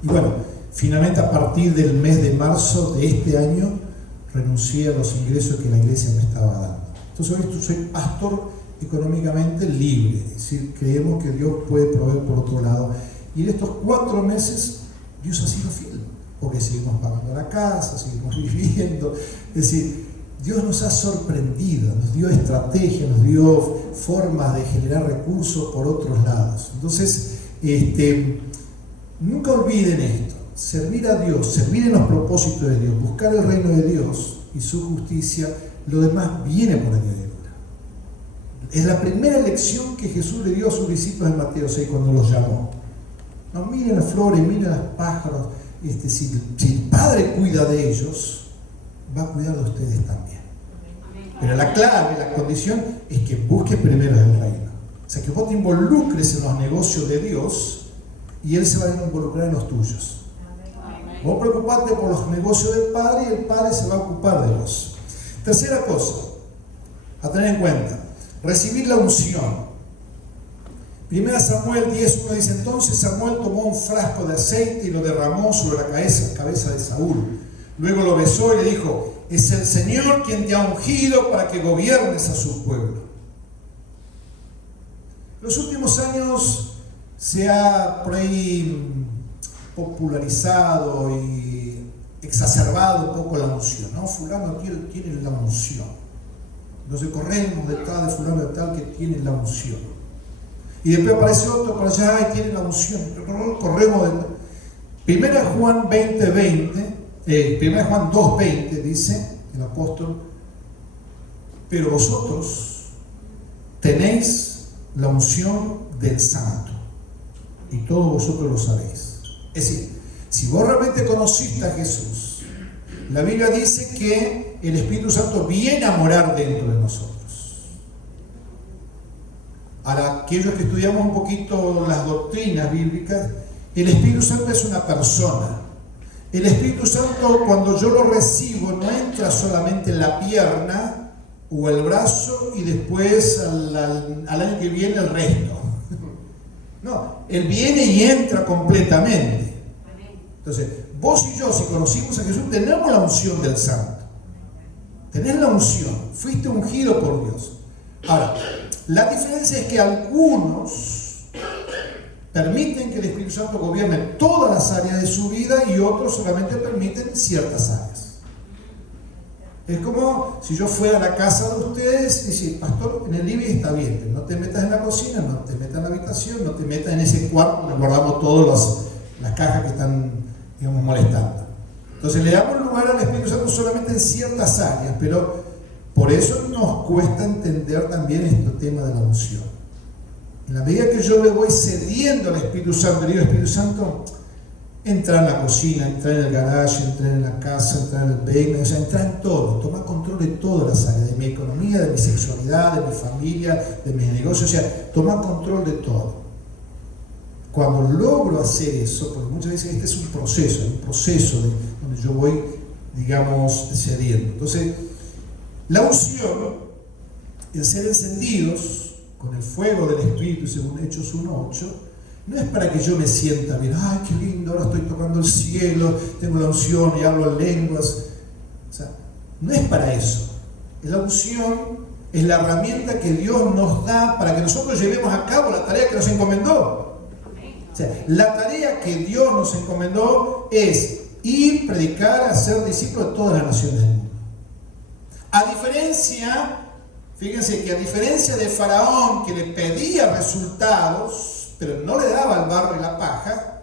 Y bueno, finalmente a partir del mes de marzo de este año, renuncié a los ingresos que la iglesia me estaba dando. Entonces hoy soy pastor económicamente libre, es decir, creemos que Dios puede proveer por otro lado. Y en estos 4 meses Dios ha sido fiel, porque seguimos pagando la casa, seguimos viviendo, es decir, Dios nos ha sorprendido, nos dio estrategia, nos dio formas de generar recursos por otros lados. Entonces, nunca olviden esto, servir a Dios, servir en los propósitos de Dios, buscar el reino de Dios y su justicia, lo demás viene por añadidura. Es la primera lección que Jesús le dio a sus discípulos en Mateo 6 cuando los llamó. No miren las flores, miren a los pájaros. Si el Padre cuida de ellos, va a cuidar de ustedes también. Pero la clave, la condición es que busques primero el reino. O sea, que vos te involucres en los negocios de Dios y Él se va a involucrar en los tuyos. Vos preocupate por los negocios del Padre y el Padre se va a ocupar de vos. Tercera cosa a tener en cuenta, recibir la unción. 1 Samuel 10:1 dice, entonces Samuel tomó un frasco de aceite y lo derramó sobre la cabeza de Saúl. Luego lo besó y le dijo, es el Señor quien te ha ungido para que gobiernes a su pueblo. En los últimos años se ha por ahí popularizado y exacerbado un poco la unción, ¿no? Fulano tiene la unción. Entonces corremos detrás de fulano de tal que tiene la unción. Y después aparece otro por allá y tiene la unción. Corremos de... 1 Juan 2:20 dice el apóstol, pero vosotros tenéis la unción del Santo y todos vosotros lo sabéis. Es decir, si vos realmente conociste a Jesús, la Biblia dice que el Espíritu Santo viene a morar dentro de nosotros. Para aquellos que estudiamos un poquito las doctrinas bíblicas, el Espíritu Santo es una persona. El Espíritu Santo, cuando yo lo recibo, no entra solamente en la pierna o el brazo y después al año que viene el resto. No, Él viene y entra completamente. Entonces, vos y yo, si conocimos a Jesús, tenemos la unción del Santo. Tenés la unción, fuiste ungido por Dios. Ahora, la diferencia es que algunos permiten que el Espíritu Santo gobierne todas las áreas de su vida y otros solamente permiten ciertas áreas. Es como si yo fuera a la casa de ustedes y decir, pastor, en el living está bien, pero no te metas en la cocina, no te metas en la habitación, no te metas en ese cuarto donde guardamos todas las cajas que están, digamos, molestando. Entonces le damos lugar al Espíritu Santo solamente en ciertas áreas, pero por eso nos cuesta entender también este tema de la unción. En la medida que yo le voy cediendo al Espíritu Santo, le digo, Espíritu Santo, entra en la cocina, entra en el garage, entra en la casa, entra en el basement, o sea, entra en todo, toma control de todas las áreas, de mi economía, de mi sexualidad, de mi familia, de mis negocios, o sea, toma control de todo. Cuando logro hacer eso, porque muchas veces este es un proceso donde yo voy, digamos, cediendo. Entonces, la unción, el ser encendidos con el fuego del Espíritu, según Hechos 1:8, no es para que yo me sienta bien, ay, qué lindo, ahora estoy tocando el cielo, tengo la unción y hablo en lenguas. O sea, no es para eso. La unción es la herramienta que Dios nos da para que nosotros llevemos a cabo la tarea que nos encomendó. O sea, la tarea que Dios nos encomendó es ir, predicar, hacer discípulos de todas las naciones del mundo. Fíjense que a diferencia de Faraón, que le pedía resultados, pero no le daba el barro y la paja,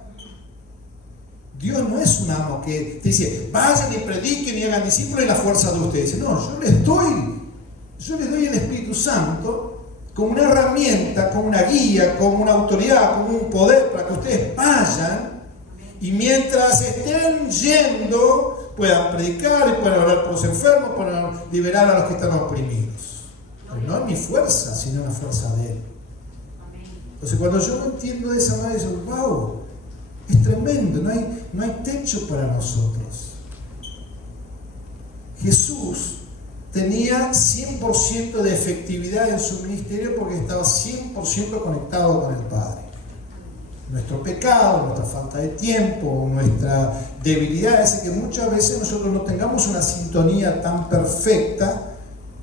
Dios no es un amo que te dice, vayan y prediquen y hagan discípulos en la fuerza de ustedes. No, yo les doy el Espíritu Santo como una herramienta, como una guía, como una autoridad, como un poder para que ustedes vayan y mientras estén yendo puedan predicar y puedan orar por los enfermos, puedan liberar a los que están oprimidos. Pero no es mi fuerza, sino la fuerza de Él. Entonces cuando yo lo entiendo de esa manera, digo, wow, Es tremendo, no hay techo para nosotros. Jesús tenía 100% de efectividad en su ministerio porque estaba 100% conectado con el Padre. Nuestro pecado, nuestra falta de tiempo, nuestra debilidad hace que muchas veces nosotros no tengamos una sintonía tan perfecta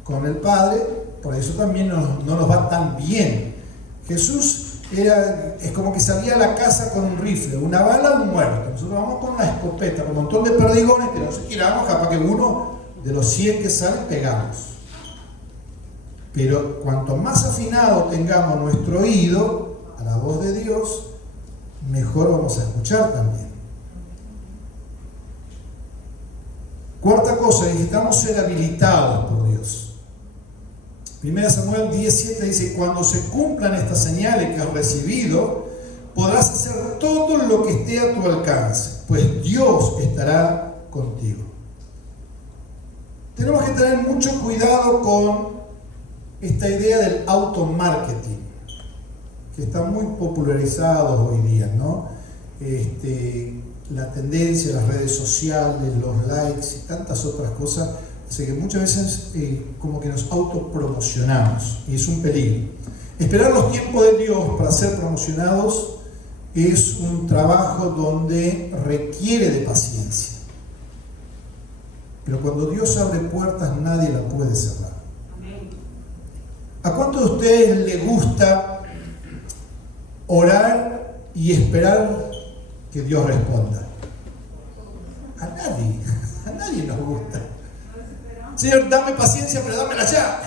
con el Padre, por eso también no nos va tan bien. Jesús es como que salía a la casa con un rifle, una bala, un muerto. Nosotros vamos con una escopeta, con un montón de perdigones que nos tiramos, capaz que uno de los 100 que salen pegamos. Pero cuanto más afinado tengamos nuestro oído a la voz de Dios, mejor vamos a escuchar también. Cuarta cosa, necesitamos ser habilitados por Dios. 1 Samuel 10:7 dice: cuando se cumplan estas señales que has recibido, podrás hacer todo lo que esté a tu alcance, pues Dios estará contigo. Tenemos que tener mucho cuidado con esta idea del automarketing, que está muy popularizado hoy día, ¿no? La tendencia, las redes sociales, los likes y tantas otras cosas, hace que muchas veces como que nos autopromocionamos, y es un peligro. Esperar los tiempos de Dios para ser promocionados es un trabajo donde requiere de paciencia. Pero cuando Dios abre puertas, nadie las puede cerrar. ¿A cuántos de ustedes les gusta orar y esperar que Dios responda? A nadie nos gusta. Señor, dame paciencia, pero dámela ya.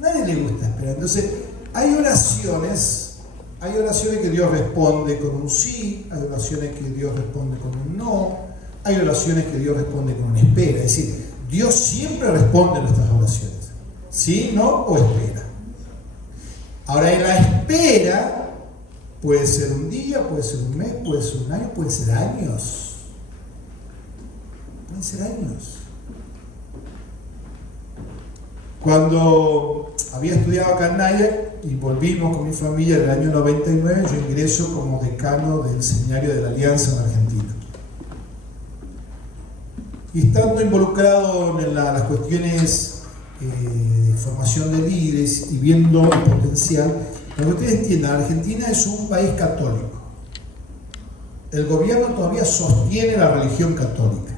Nadie le gusta esperar. Entonces, hay oraciones que Dios responde con un sí, hay oraciones que Dios responde con un no, hay oraciones que Dios responde con una espera. Es decir, Dios siempre responde a nuestras oraciones. Sí, no o espera. Ahora, en la espera puede ser un día, puede ser un mes, puede ser un año, puede ser años. Pueden ser años. Cuando había estudiado acá en Naya y volvimos con mi familia en el año 99, yo ingreso como decano del Seminario de la Alianza en Argentina. Y estando involucrado en las cuestiones de formación de líderes y viendo el potencial, para que ustedes entiendan, Argentina es un país católico. El gobierno todavía sostiene la religión católica.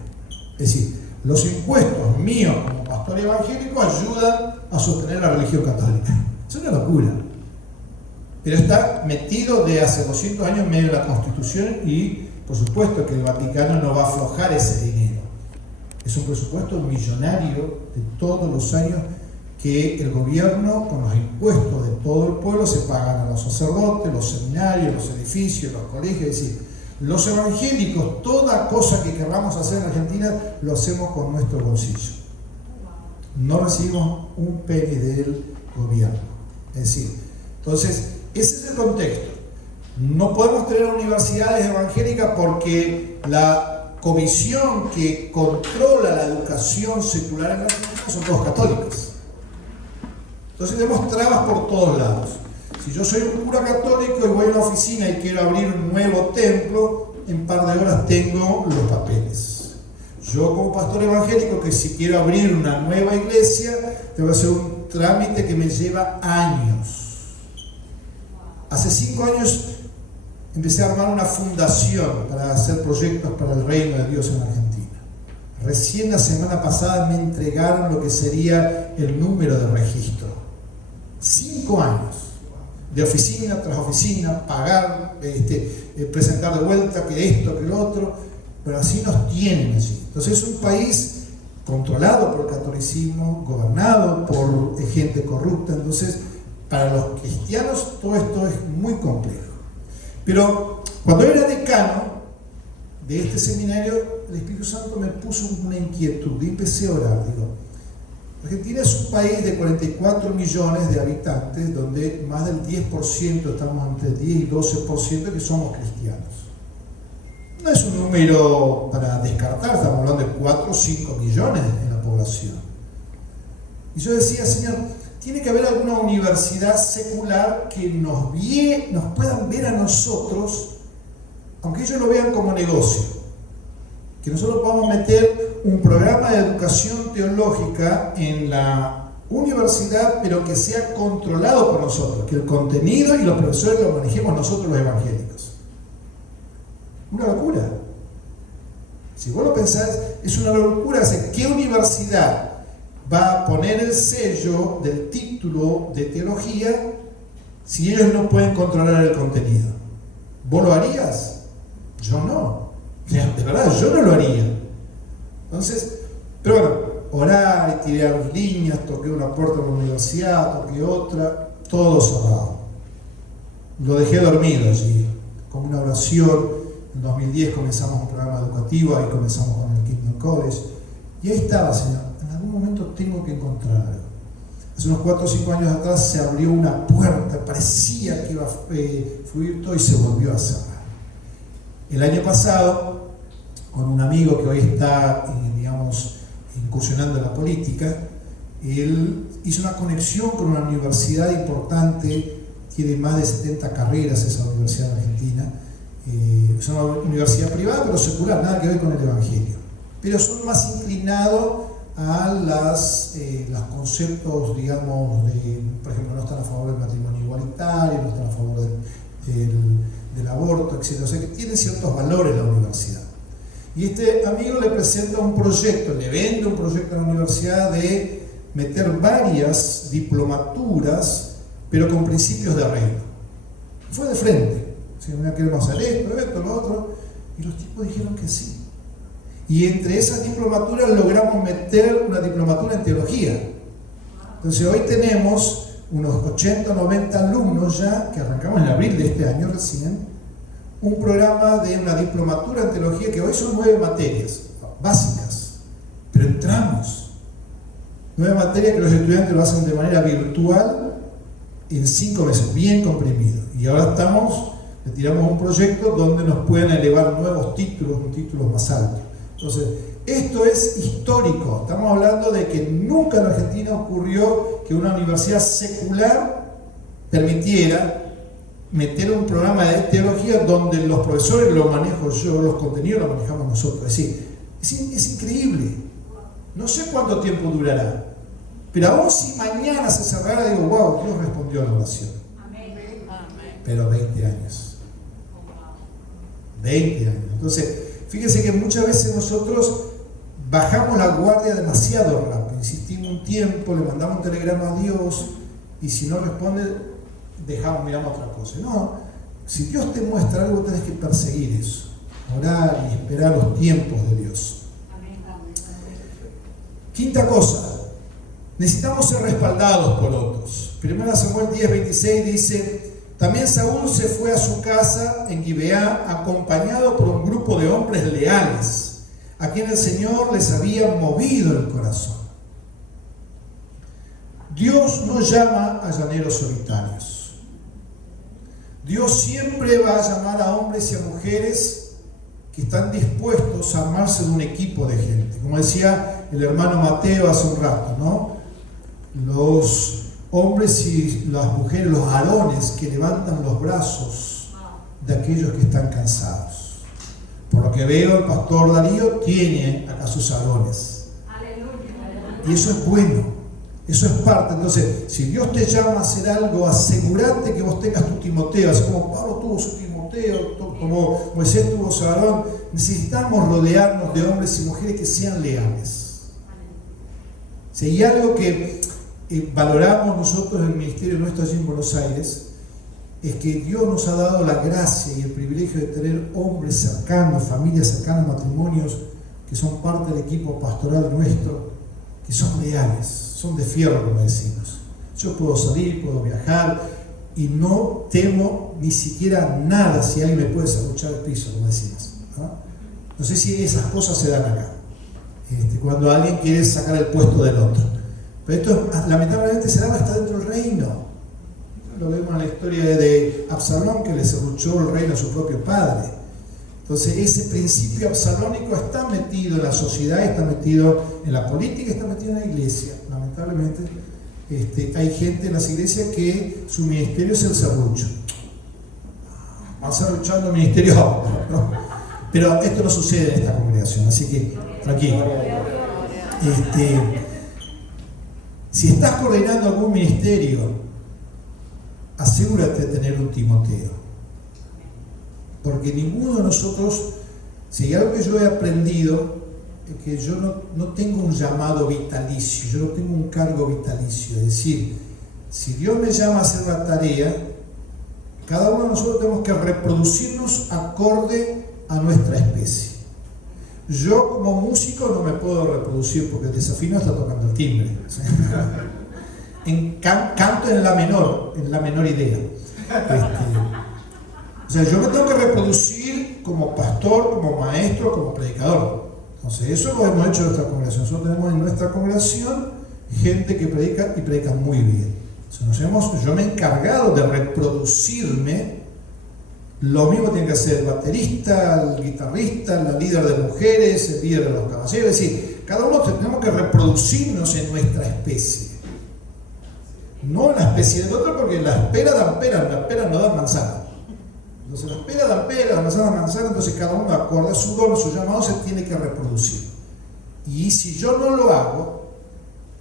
Es decir, los impuestos míos como pastor evangélico ayudan a sostener la religión católica. Es una locura. Pero está metido de hace 200 años en medio de la Constitución y por supuesto que el Vaticano no va a aflojar ese dinero. Es un presupuesto millonario de todos los años que el gobierno, con los impuestos de todo el pueblo, se pagan a los sacerdotes, los seminarios, los edificios, los colegios. Es decir, los evangélicos, toda cosa que queramos hacer en Argentina, lo hacemos con nuestro bolsillo. No recibimos un penny del gobierno. Es decir, entonces, ese es el contexto. No podemos tener universidades evangélicas porque la comisión que controla la educación secular en Argentina son todos católicos. Entonces tenemos trabas por todos lados. Si yo soy un cura católico y voy a una oficina y quiero abrir un nuevo templo, en un par de horas tengo los papeles. Yo como pastor evangélico, que si quiero abrir una nueva iglesia, tengo que hacer un trámite que me lleva años. Hace 5 años empecé a armar una fundación para hacer proyectos para el reino de Dios en Argentina. Recién la semana pasada me entregaron lo que sería el número de registro. 5 años. De oficina tras oficina, pagar, presentar de vuelta que esto, que lo otro, pero así nos tienen así. Entonces es un país controlado por el catolicismo, gobernado por gente corrupta. Entonces, para los cristianos todo esto es muy complejo. Pero cuando era decano de este seminario, el Espíritu Santo me puso una inquietud y empecé a orar. Digo, Argentina es un país de 44 millones de habitantes, donde más del 10%, estamos entre el 10 y 12% que somos cristianos. No es un número para descartar, estamos hablando de 4 o 5 millones en la población. Y yo decía, Señor, tiene que haber alguna universidad secular que nos puedan ver a nosotros, aunque ellos lo vean como negocio, que nosotros podamos meter un programa de educación teológica en la universidad, pero que sea controlado por nosotros, que el contenido y los profesores lo manejemos nosotros los evangélicos. Una locura. Si vos lo pensás, es una locura. ¿Qué universidad va a poner el sello del título de teología si ellos no pueden controlar el contenido? ¿Vos lo harías? Yo no. De verdad, yo no lo haría. Entonces, pero bueno, orar y tirar líneas, toqué una puerta en la universidad, toqué otra, todo cerrado. Lo dejé dormido allí, como una oración. En 2010 comenzamos un programa educativo, ahí comenzamos con el Kingdom College, y ahí estaba, Señor, en algún momento tengo que encontrar algo. Hace unos 4 o 5 años atrás se abrió una puerta, parecía que iba a fluir todo y se volvió a cerrar. El año pasado, con un amigo que hoy está, digamos, incursionando en la política, él hizo una conexión con una universidad importante, tiene más de 70 carreras esa universidad en Argentina. Es una universidad privada, pero secular, nada que ver con el Evangelio. Pero son más inclinados a los conceptos, digamos, por ejemplo, no están a favor del matrimonio igualitario, no están a favor del aborto, etc. O sea que tienen ciertos valores la universidad. Y este amigo le presenta un proyecto, le vende un proyecto a la universidad de meter varias diplomaturas, pero con principios de reino. Fue de frente. Si no queremos hacer esto, lo otro, y los tipos dijeron que sí. Y entre esas diplomaturas logramos meter una diplomatura en teología. Entonces hoy tenemos unos 80 o 90 alumnos ya, que arrancamos en abril de este año recién, un programa de una diplomatura en teología que hoy son 9 materias básicas, pero entramos. 9 materias que los estudiantes lo hacen de manera virtual en 5 meses, bien comprimido. Y ahora le tiramos un proyecto donde nos pueden elevar nuevos títulos, un título más alto. Entonces, esto es histórico. Estamos hablando de que nunca en Argentina ocurrió que una universidad secular permitiera meter un programa de teología donde los profesores lo manejo yo, los contenidos los manejamos nosotros. Es decir, es increíble. No sé cuánto tiempo durará, pero aún si mañana se cerrara, digo, wow, Dios respondió a la oración. Pero 20 años. 20 años. Entonces, fíjense que muchas veces nosotros bajamos la guardia demasiado rápido, insistimos un tiempo, le mandamos un telegrama a Dios y si no responde, miramos otra cosa. No, si Dios te muestra algo, tenés que perseguir eso, orar y esperar los tiempos de Dios. Quinta cosa, necesitamos ser respaldados por otros. 1 Samuel 10:26 dice: también Saúl se fue a su casa en Gibeá acompañado por un grupo de hombres leales, a quien el Señor les había movido el corazón. Dios no llama a llaneros solitarios. Dios siempre va a llamar a hombres y a mujeres que están dispuestos a armarse de un equipo de gente. Como decía el hermano Mateo hace un rato, ¿no? Los hombres y las mujeres, los varones que levantan los brazos de aquellos que están cansados. Por lo que veo, el pastor Darío tiene acá sus varones. Y eso es bueno, eso es parte. Entonces, si Dios te llama a hacer algo, asegúrate que vos tengas tu Timoteo, así como Pablo tuvo su Timoteo, como Moisés tuvo su Aarón. Necesitamos rodearnos de hombres y mujeres que sean leales. Si hay algo que valoramos nosotros en el ministerio nuestro allí en Buenos Aires, es que Dios nos ha dado la gracia y el privilegio de tener hombres cercanos, familias cercanas, matrimonios que son parte del equipo pastoral nuestro, que son leales, son de fierro, como decimos. Yo puedo salir, puedo viajar y no temo ni siquiera nada si alguien me puede serruchar el piso, como decimos. No sé si esas cosas se dan acá, cuando alguien quiere sacar el puesto del otro. Pero esto lamentablemente se da hasta dentro del reino. Lo vemos en la historia de Absalón, que le serruchó el reino a su propio padre. Entonces ese principio absalónico está metido en la sociedad, está metido en la política, está metido en la iglesia, lamentablemente. hay gente en las iglesias que su ministerio es el serrucho. Van serruchando ministerio, ¿no? Pero esto no sucede en esta congregación, así que tranquilo. Si estás coordinando algún ministerio, asegúrate de tener un Timoteo. Porque ninguno de nosotros, si hay algo que yo he aprendido, es que yo no tengo un llamado vitalicio, yo no tengo un cargo vitalicio. Es decir, si Dios me llama a hacer la tarea, cada uno de nosotros tenemos que reproducirnos acorde a nuestra especie. Yo como músico no me puedo reproducir porque el desafío está tocando el timbre. Canto en la menor idea. O sea, yo me tengo que reproducir como pastor, como maestro, como predicador. Entonces, eso lo hemos hecho en nuestra congregación. Nosotros tenemos en nuestra congregación gente que predica y predica muy bien. Entonces, yo me he encargado de reproducirme. Lo mismo tiene que hacer el baterista, el guitarrista, la líder de mujeres, el líder de los caballeros. Es decir, cada uno tenemos que reproducirnos en nuestra especie. No en la especie del otro, porque las peras dan pera, las peras no dan manzana. Entonces las peras dan pera, las manzanas dan manzana, entonces cada uno acorde a su don, su llamado, se tiene que reproducir. Y si yo no lo hago,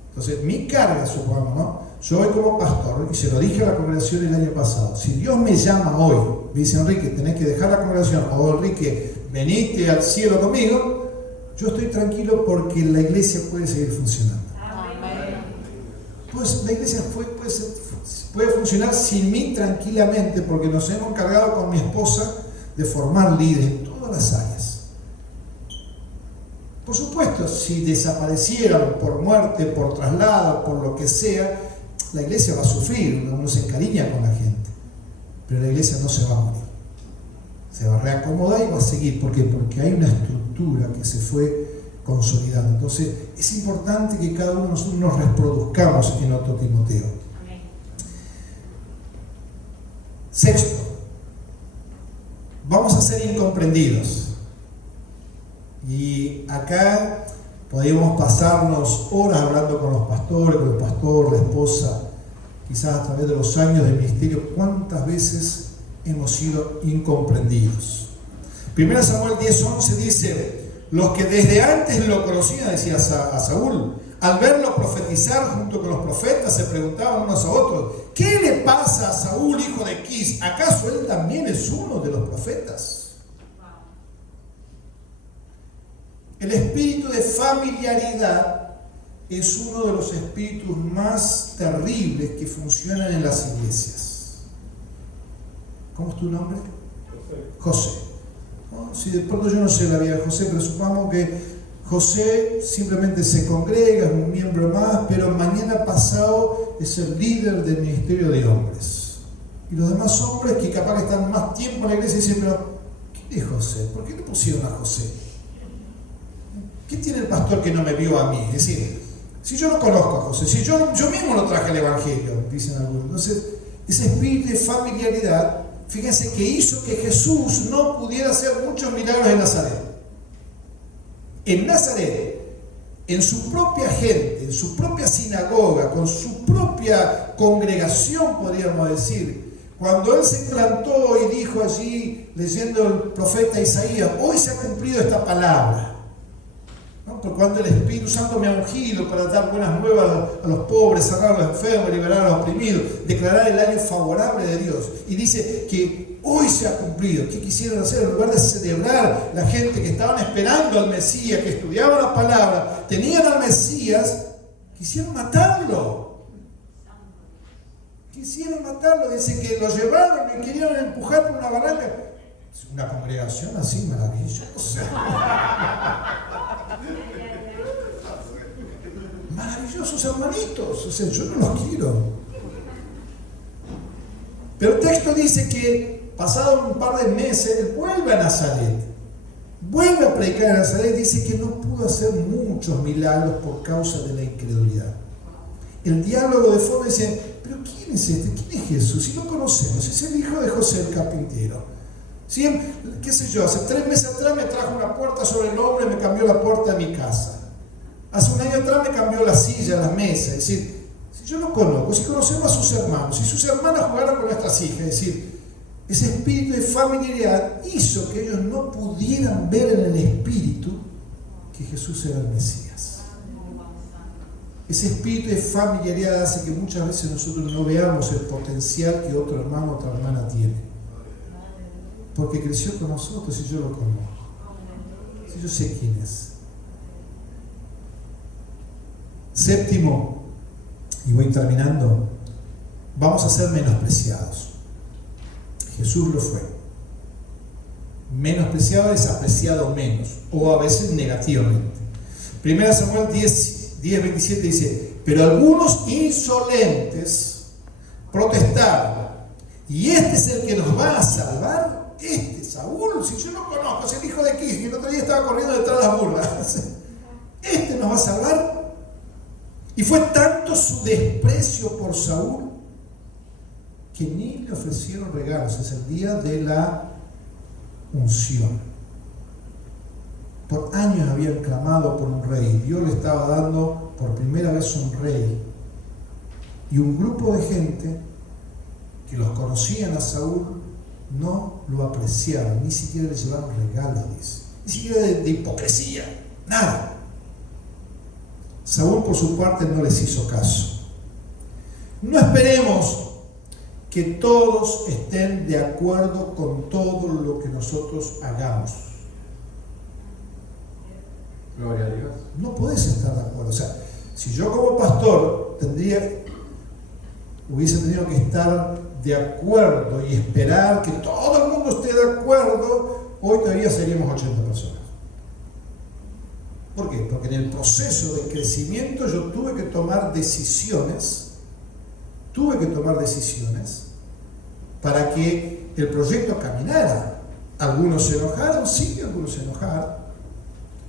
entonces mi carga, supongamos, ¿no? Yo hoy como pastor, y se lo dije a la congregación el año pasado, si Dios me llama hoy, me dice Enrique, tenés que dejar la congregación, o Enrique, venite al cielo conmigo, yo estoy tranquilo porque la iglesia puede seguir funcionando. Pues la iglesia puede funcionar sin mí tranquilamente, porque nos hemos encargado con mi esposa de formar líderes en todas las áreas. Por supuesto, si desaparecieran por muerte, por traslado, por lo que sea, la iglesia va a sufrir, uno se encariña con la gente, pero la iglesia no se va a morir, se va a reacomodar y va a seguir. ¿Por qué? Porque hay una estructura que se fue consolidando. Entonces es importante que cada uno de nosotros nos reproduzcamos en otro Timoteo. Amén. Sexto, vamos a ser incomprendidos. Y acá podríamos pasarnos horas hablando con los pastores, con el pastor, la esposa, quizás a través de los años del ministerio, cuántas veces hemos sido incomprendidos. 1 Samuel 10:11 dice: los que desde antes lo conocían, decía a Saúl, al verlo profetizar junto con los profetas, se preguntaban unos a otros: ¿qué le pasa a Saúl, hijo de Quis? ¿Acaso él también es uno de los profetas? El espíritu de familiaridad es uno de los espíritus más terribles que funcionan en las iglesias. ¿Cómo es tu nombre? José. ¿No? Si de pronto yo no sé la vida de José, pero supongamos que José simplemente se congrega, es un miembro más, pero mañana pasado es el líder del ministerio de hombres. Y los demás hombres que capaz que están más tiempo en la iglesia dicen: pero ¿quién es José? ¿Por qué le pusieron a José? ¿Qué tiene el pastor que no me vio a mí? Es decir, si yo no conozco a José, si yo mismo lo traje al evangelio, dicen algunos. Entonces, ese espíritu de familiaridad, fíjense que hizo que Jesús no pudiera hacer muchos milagros en Nazaret. En Nazaret, en su propia gente, en su propia sinagoga, con su propia congregación, podríamos decir, cuando él se plantó y dijo allí, leyendo el profeta Isaías: hoy se ha cumplido esta palabra. Por cuanto el Espíritu Santo me ha ungido para dar buenas nuevas a los pobres, sanar a los enfermos, liberar a los oprimidos, declarar el año favorable de Dios. Y dice que hoy se ha cumplido. ¿Qué quisieron hacer? En lugar de celebrar, la gente que estaban esperando al Mesías, que estudiaba la palabra, tenían al Mesías, quisieron matarlo. Quisieron matarlo. Dice que lo llevaron y querían empujar por una barranca. Es una congregación así maravillosa. Maravillosos hermanitos, o sea, yo no los quiero. Pero el texto dice que pasado un par de meses él vuelve a Nazaret, vuelve a predicar en Nazaret. Dice que no pudo hacer muchos milagros por causa de la incredulidad. El diálogo de fondo dice: pero ¿quién es este? ¿Quién es Jesús? Si no conocemos, es el hijo de José el carpintero. ¿Sí? ¿Qué sé yo? Hace 3 meses atrás me trajo una puerta sobre el hombro y me cambió la puerta de mi casa. Hace un año atrás me cambió la silla, la mesa. Es decir, yo lo conozco, si conocemos a sus hermanos, si sus hermanas jugaron con nuestras hijas, es decir, ese espíritu de familiaridad hizo que ellos no pudieran ver en el espíritu que Jesús era el Mesías. Ese espíritu de familiaridad hace que muchas veces nosotros no veamos el potencial que otro hermano o otra hermana tiene. Porque creció con nosotros y yo lo conozco. Si yo sé quién es. Séptimo, y voy terminando, vamos a ser menospreciados. Jesús lo fue. Menospreciado es apreciado menos, o a veces negativamente. 1 Samuel 10:27 dice: pero algunos insolentes protestaron, ¿y este es el que nos va a salvar? Este Saúl, si yo no conozco, es el hijo de Quis, y el otro día estaba corriendo detrás de las burlas. ¿Este nos va a salvar? Y fue tanto su desprecio por Saúl que ni le ofrecieron regalos. Es el día de la unción. Por años habían clamado por un rey. Dios le estaba dando por primera vez un rey. Y un grupo de gente que los conocían a Saúl no lo apreciaban, ni siquiera le llevaron regalos, dice. Ni siquiera de hipocresía, nada. Saúl por su parte no les hizo caso. No esperemos que todos estén de acuerdo con todo lo que nosotros hagamos. Gloria a Dios. No podés estar de acuerdo. O sea, si yo como pastor hubiese tenido que estar de acuerdo y esperar que todo el mundo esté de acuerdo, hoy todavía seríamos 80 personas. ¿Por qué? Porque en el proceso de crecimiento yo tuve que tomar decisiones para que el proyecto caminara. Algunos se enojaron, sí, algunos se enojaron.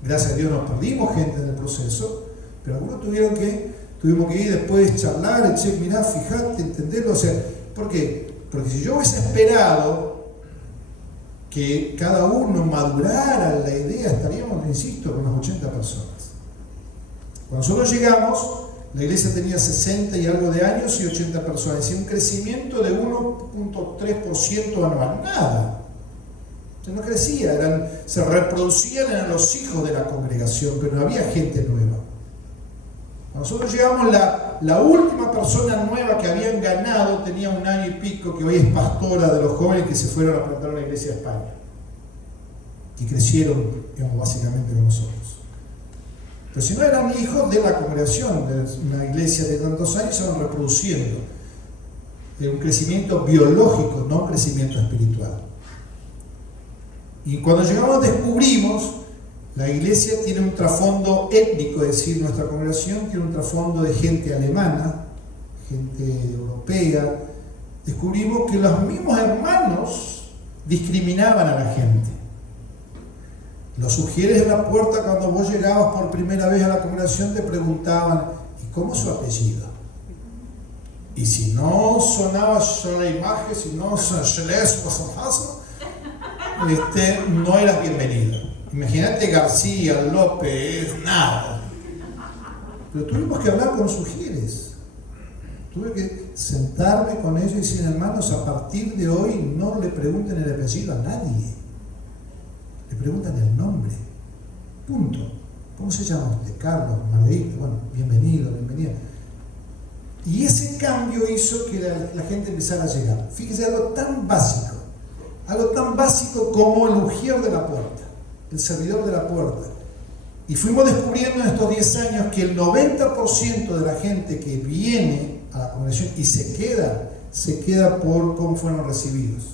Gracias a Dios nos perdimos gente en el proceso, pero algunos tuvimos que ir después charlar, mirá, fíjate, entenderlo. O sea, ¿por qué? Porque si yo hubiese esperado que cada uno madurara la idea, estaríamos, insisto, con las 80 personas. Cuando nosotros llegamos, la iglesia tenía 60 y algo de años y 80 personas, y un crecimiento de 1.3% anual, nada. No crecía, se reproducían, eran los hijos de la congregación, pero no había gente nueva. Cuando nosotros llegamos, la última persona nueva que habían ganado tenía 1 año y pico, que hoy es pastora de los jóvenes que se fueron a plantar una iglesia de España. Y crecieron, digamos, básicamente con nosotros. Pero si no eran hijos de la congregación, de una iglesia de tantos años, se van reproduciendo. De un crecimiento biológico, no un crecimiento espiritual. Y cuando llegamos descubrimos, la iglesia tiene un trasfondo étnico, es decir, nuestra congregación tiene un trasfondo de gente alemana, gente europea. Descubrimos que los mismos hermanos discriminaban a la gente. Los sugieres en la puerta, cuando vos llegabas por primera vez a la congregación, te preguntaban: ¿y cómo es su apellido? Y si no sonaba la imagen, si no no eras bienvenido. Imagínate García, López, nada. Pero tuvimos que hablar con sugieres. Tuve que sentarme con ellos y decir: hermanos, a partir de hoy no le pregunten el apellido a nadie. Le preguntan el nombre. Punto. ¿Cómo se llama usted? Carlos, Margarita. Bueno, bienvenido, bienvenida. Y ese cambio hizo que la gente empezara a llegar. Fíjese, algo tan básico como el ujier de la puerta, el servidor de la puerta. Y fuimos descubriendo en estos 10 años que el 90% de la gente que viene a la congregación y se queda por cómo fueron recibidos.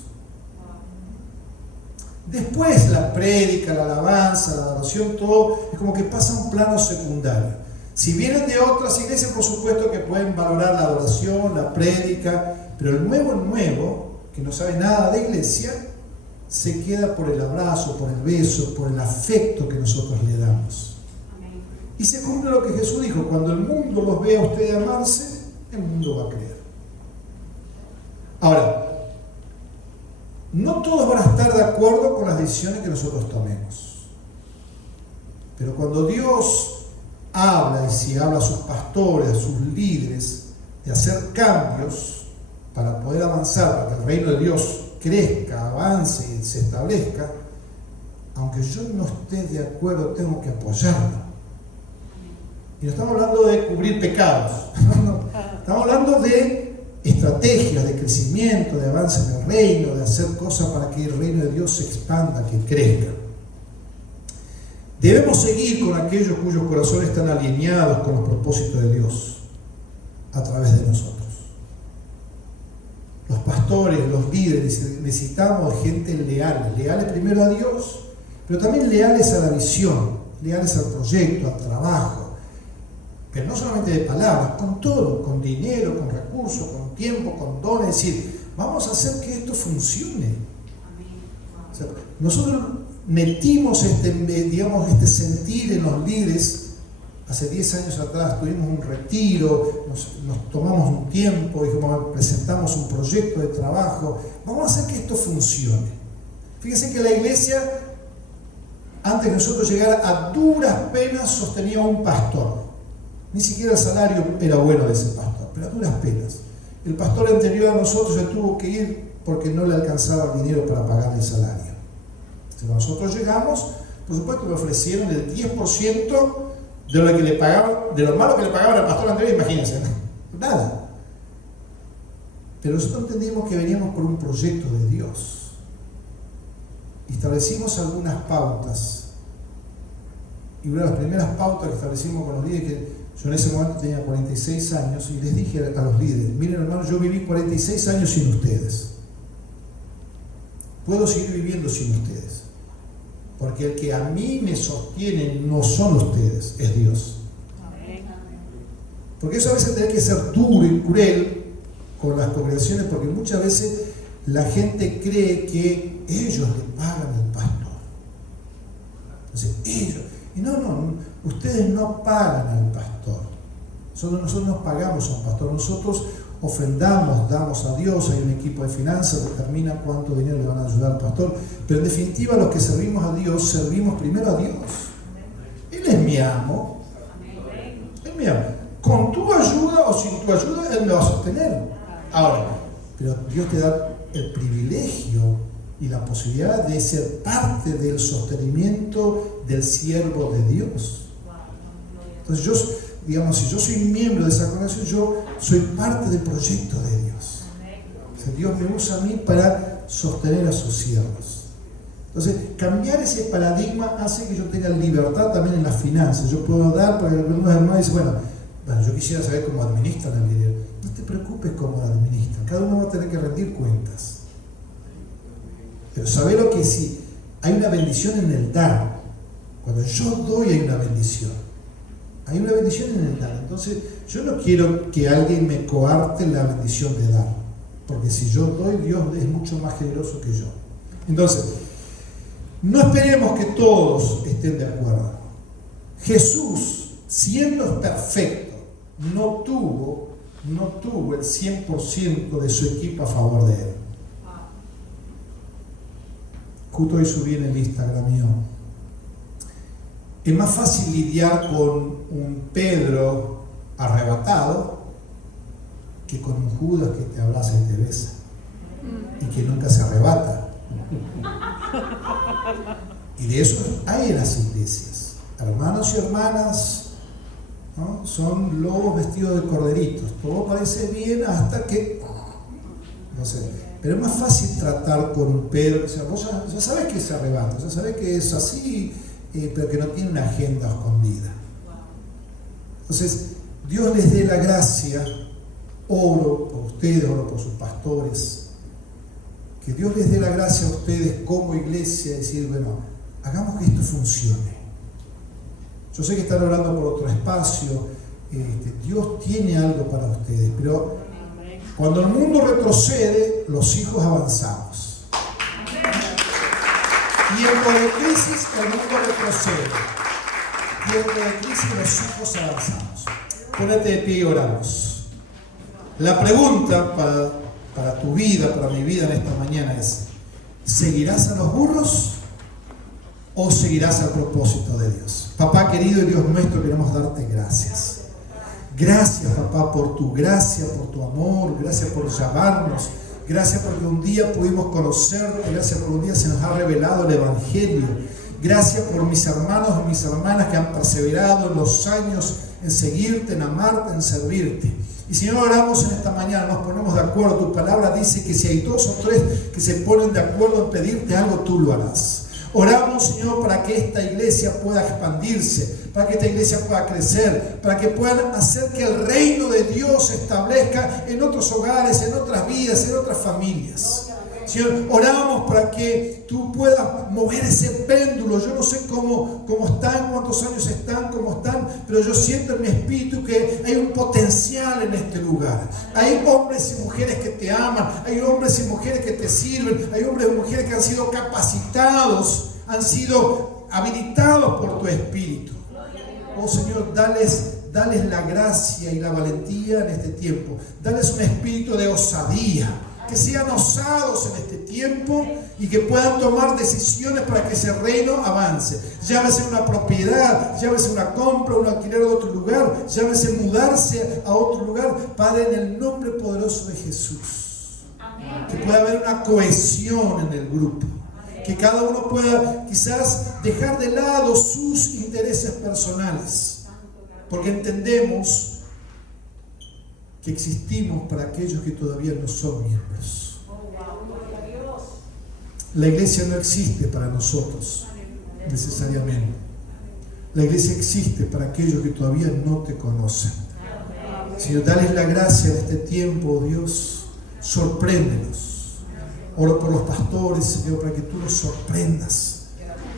Después la prédica, la alabanza, la adoración, todo es como que pasa a un plano secundario. Si vienen de otras iglesias, por supuesto que pueden valorar la adoración, la prédica, pero el nuevo, que no sabe nada de iglesia, se queda por el abrazo, por el beso, por el afecto que nosotros le damos. Y se cumple lo que Jesús dijo: cuando el mundo los vea a ustedes amarse, el mundo va a creer. Ahora, no todos van a estar de acuerdo con las decisiones que nosotros tomemos. Pero cuando Dios habla, y si habla a sus pastores, a sus líderes, de hacer cambios para poder avanzar, para que el reino de Dios crezca, avance y se establezca, aunque yo no esté de acuerdo, tengo que apoyarlo. Y no estamos hablando de cubrir pecados, no, estamos hablando de estrategias de crecimiento, de avance en el reino, de hacer cosas para que el reino de Dios se expanda, que crezca. Debemos seguir con aquellos cuyos corazones están alineados con los propósitos de Dios a través de nosotros. Los pastores, los líderes, necesitamos gente leales primero a Dios, pero también leales a la visión, leales al proyecto, al trabajo, pero no solamente de palabras, con todo, con dinero, con recursos, con tiempo, con dones, es decir, vamos a hacer que esto funcione. O sea, nosotros metimos este sentir en los líderes. Hace 10 años atrás tuvimos un retiro, nos tomamos un tiempo, dijimos, presentamos un proyecto de trabajo, vamos a hacer que esto funcione. Fíjense que la iglesia, antes de nosotros llegar, a duras penas sostenía un pastor. Ni siquiera el salario era bueno de ese pastor, pero a duras penas. El pastor anterior a nosotros se tuvo que ir porque no le alcanzaba el dinero para pagar el salario. Cuando nosotros llegamos, por supuesto me ofrecieron el 10% de lo que le pagaban, de lo malo que le pagaban al pastor anterior, imagínense, nada. Pero nosotros entendimos que veníamos por un proyecto de Dios. Establecimos algunas pautas. Y una de las primeras pautas que establecimos con los líderes, que yo en ese momento tenía 46 años, y les dije a los líderes, miren hermanos, yo viví 46 años sin ustedes. Puedo seguir viviendo sin ustedes. Porque el que a mí me sostiene no son ustedes, es Dios. Porque eso a veces tiene que ser duro y cruel con las congregaciones, porque muchas veces la gente cree que ellos le pagan al pastor. Entonces, ellos. Y no, ustedes no pagan al pastor. Nosotros no pagamos a un pastor, nosotros ofrendamos, damos a Dios, hay un equipo de finanzas que determina cuánto dinero le van a ayudar al pastor, pero en definitiva los que servimos a Dios, servimos primero a Dios. Él es mi amo, Él es mi amo. Con tu ayuda o sin tu ayuda, Él me va a sostener. Ahora, pero Dios te da el privilegio y la posibilidad de ser parte del sostenimiento del siervo de Dios. Entonces yo, digamos, si yo soy miembro de esa congregación, yo soy parte del proyecto de Dios. O sea, Dios me usa a mí para sostener a sus siervos. Entonces, cambiar ese paradigma hace que yo tenga libertad también en las finanzas. Yo puedo dar, porque algunos hermanos dicen, bueno, yo quisiera saber cómo administran el dinero. No te preocupes cómo lo administran. Cada uno va a tener que rendir cuentas. Pero saber lo que sí, hay una bendición en el dar. Cuando yo doy hay una bendición. Hay una bendición en el dar. Entonces, yo no quiero que alguien me coarte la bendición de dar. Porque si yo doy, Dios es mucho más generoso que yo. Entonces, no esperemos que todos estén de acuerdo. Jesús, siendo perfecto, no tuvo el 100% de su equipo a favor de él. Justo hoy subí en el Instagram mío. Es más fácil lidiar con un Pedro arrebatado que con un Judas que te abraza y te besa y que nunca se arrebata. Y de eso hay en las iglesias. Hermanos y hermanas, ¿no? Son lobos vestidos de corderitos. Todo parece bien hasta que... no sé. Pero es más fácil tratar con un Pedro que vos ya sabés que se arrebata, ya sabés que es así, pero que no tiene una agenda escondida. Entonces, Dios les dé la gracia, oro por ustedes, oro por sus pastores, que Dios les dé la gracia a ustedes como iglesia, decir, bueno, hagamos que esto funcione. Yo sé que están orando por otro espacio, Dios tiene algo para ustedes, pero cuando el mundo retrocede, los hijos avanzamos. Tiempo de crisis, el mundo retrocede. Tiempo de crisis, los hijos avanzamos. Ponete de pie y oramos. La pregunta para tu vida, para mi vida en esta mañana es: ¿seguirás a los burros o seguirás al propósito de Dios? Papá querido y Dios nuestro, queremos darte gracias. Gracias, papá, por tu gracia, por tu amor, gracias por llamarnos, gracias porque un día pudimos conocerte, gracias por un día se nos ha revelado el Evangelio, gracias por mis hermanos y mis hermanas que han perseverado en los años en seguirte, en amarte, en servirte. Y Señor, oramos en esta mañana, nos ponemos de acuerdo. Tu palabra dice que si hay 2 o 3 que se ponen de acuerdo en pedirte algo, tú lo harás. Oramos, Señor, para que esta iglesia pueda expandirse, para que esta iglesia pueda crecer, para que puedan hacer que el reino de Dios se establezca en otros hogares, en otras vidas, en otras familias. Señor, oramos para que tú puedas mover ese péndulo. Yo no sé cómo están, cuántos años están, cómo están, pero yo siento en mi espíritu que hay un potencial en este lugar. Hay hombres y mujeres que te aman, hay hombres y mujeres que te sirven, hay hombres y mujeres que han sido capacitados, han sido habilitados por tu espíritu. Oh Señor, dales la gracia y la valentía en este tiempo. Dales un espíritu de osadía. Que sean osados en este tiempo y que puedan tomar decisiones para que ese reino avance. Llámese una propiedad, llámese una compra, un alquiler de otro lugar, llámese mudarse a otro lugar. Padre, en el nombre poderoso de Jesús. Amén. Que pueda haber una cohesión en el grupo. Que cada uno pueda quizás dejar de lado sus intereses personales. Porque entendemos que existimos para aquellos que todavía no son miembros. La iglesia no existe para nosotros necesariamente. La iglesia existe para aquellos que todavía no te conocen. Señor, dales la gracia en este tiempo, oh Dios. Sorpréndenos. Oro por los pastores, Señor, para que tú los sorprendas.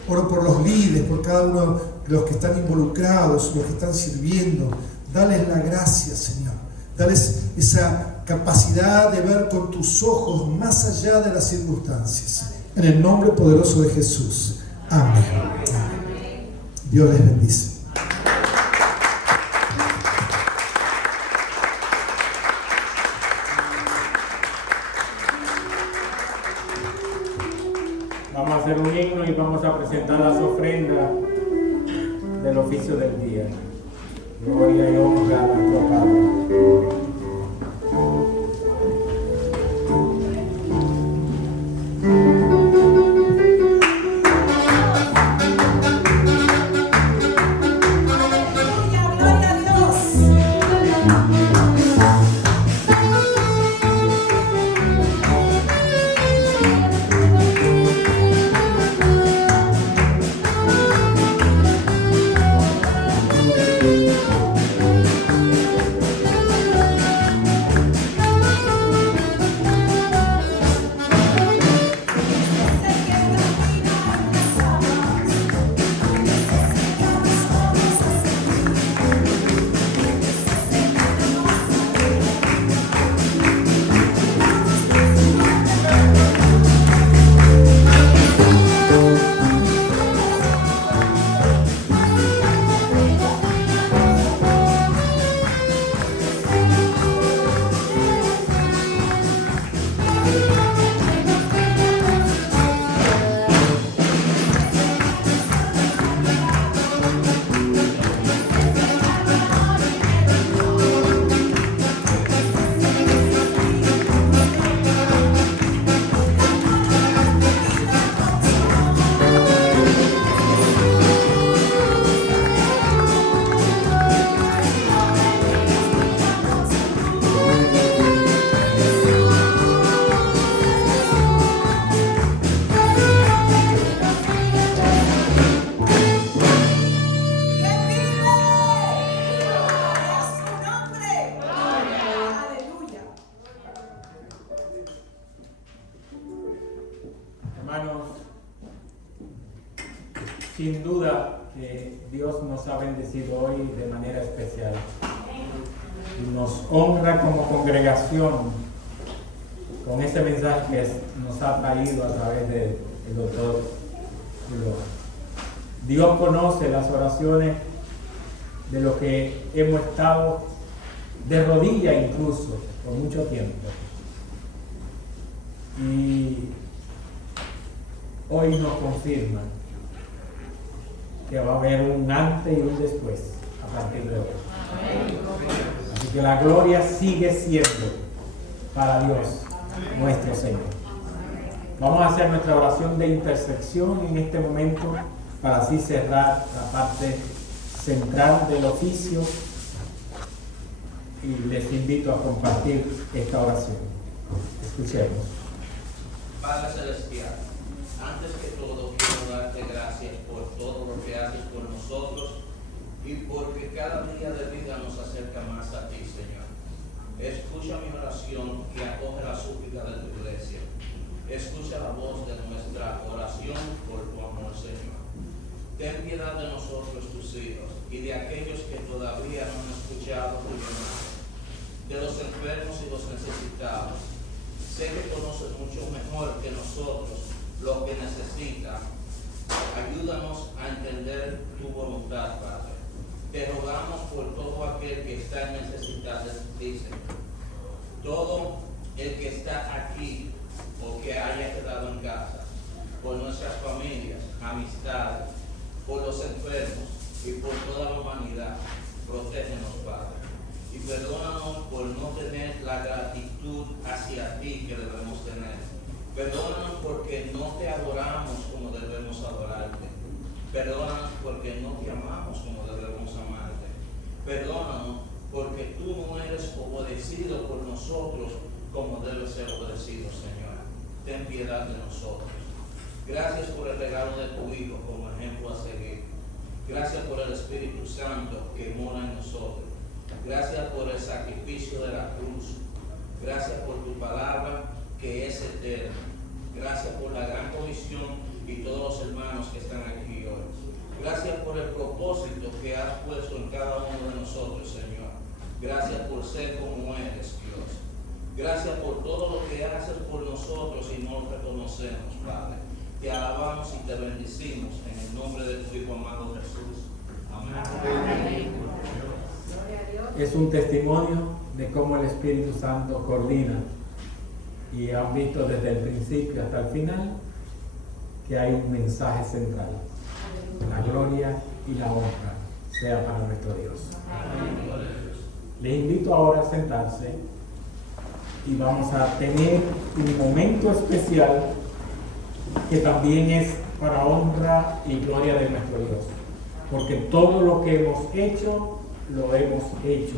Oro por los líderes, por cada uno de los que están involucrados, los que están sirviendo. Dales la gracia, Señor. Dales esa capacidad de ver con tus ojos más allá de las circunstancias. En el nombre poderoso de Jesús. Amén. Dios les bendice. Vamos a hacer un himno y vamos a presentar las ofrendas del oficio del día. Gloria y honra a nuestro Padre. Sin duda que Dios nos ha bendecido hoy de manera especial y nos honra como congregación con este mensaje que nos ha traído a través del doctor Julio. Dios conoce las oraciones de los que hemos estado de rodillas incluso por mucho tiempo, y hoy nos confirma que va a haber un antes y un después a partir de hoy. Así que la gloria sigue siendo para Dios, nuestro Señor. Vamos a hacer nuestra oración de intersección en este momento para así cerrar la parte central del oficio, y les invito a compartir esta oración. Escuchemos. Padre Celestial, antes que todo quiero darte gracias por todo lo que haces por nosotros y porque cada día de vida nos acerca más a ti, Señor. Escucha mi oración que acoge la súplica de tu iglesia. Escucha la voz de nuestra oración por tu amor, Señor. Ten piedad de nosotros, tus hijos, y de aquellos que todavía no han escuchado tu llamado, de los enfermos y los necesitados. Sé que conoces mucho mejor que nosotros lo que necesitan. Ayúdanos a entender tu voluntad, Padre. Te rogamos por todo aquel que está en necesidad de ti, Señor. Todo el que está aquí o que haya quedado en casa, por nuestras familias, amistades, por los enfermos y por toda la humanidad, protégenos, Padre. Y perdónanos por no tener la gratitud hacia ti que debemos tener. Perdónanos porque no te adoramos como debemos adorarte. Perdónanos porque no te amamos como debemos amarte. Perdónanos porque tú no eres obedecido por nosotros como debes ser obedecido, Señor. Ten piedad de nosotros. Gracias por el regalo de tu Hijo como ejemplo a seguir. Gracias por el Espíritu Santo que mora en nosotros. Gracias por el sacrificio de la cruz. Gracias por tu palabra que es eterna. Gracias por la gran comisión y todos los hermanos que están aquí hoy. Gracias por el propósito que has puesto en cada uno de nosotros, Señor. Gracias por ser como eres, Dios. Gracias por todo lo que haces por nosotros y no lo reconocemos, Padre. Te alabamos y te bendecimos en el nombre de tu Hijo amado Jesús. Amén. Amén. Es un testimonio de cómo el Espíritu Santo coordina, y han visto desde el principio hasta el final que hay un mensaje central: la gloria y la honra sea para nuestro Dios. Les invito ahora a sentarse y vamos a tener un momento especial que también es para honra y gloria de nuestro Dios, porque todo lo que hemos hecho lo hemos hecho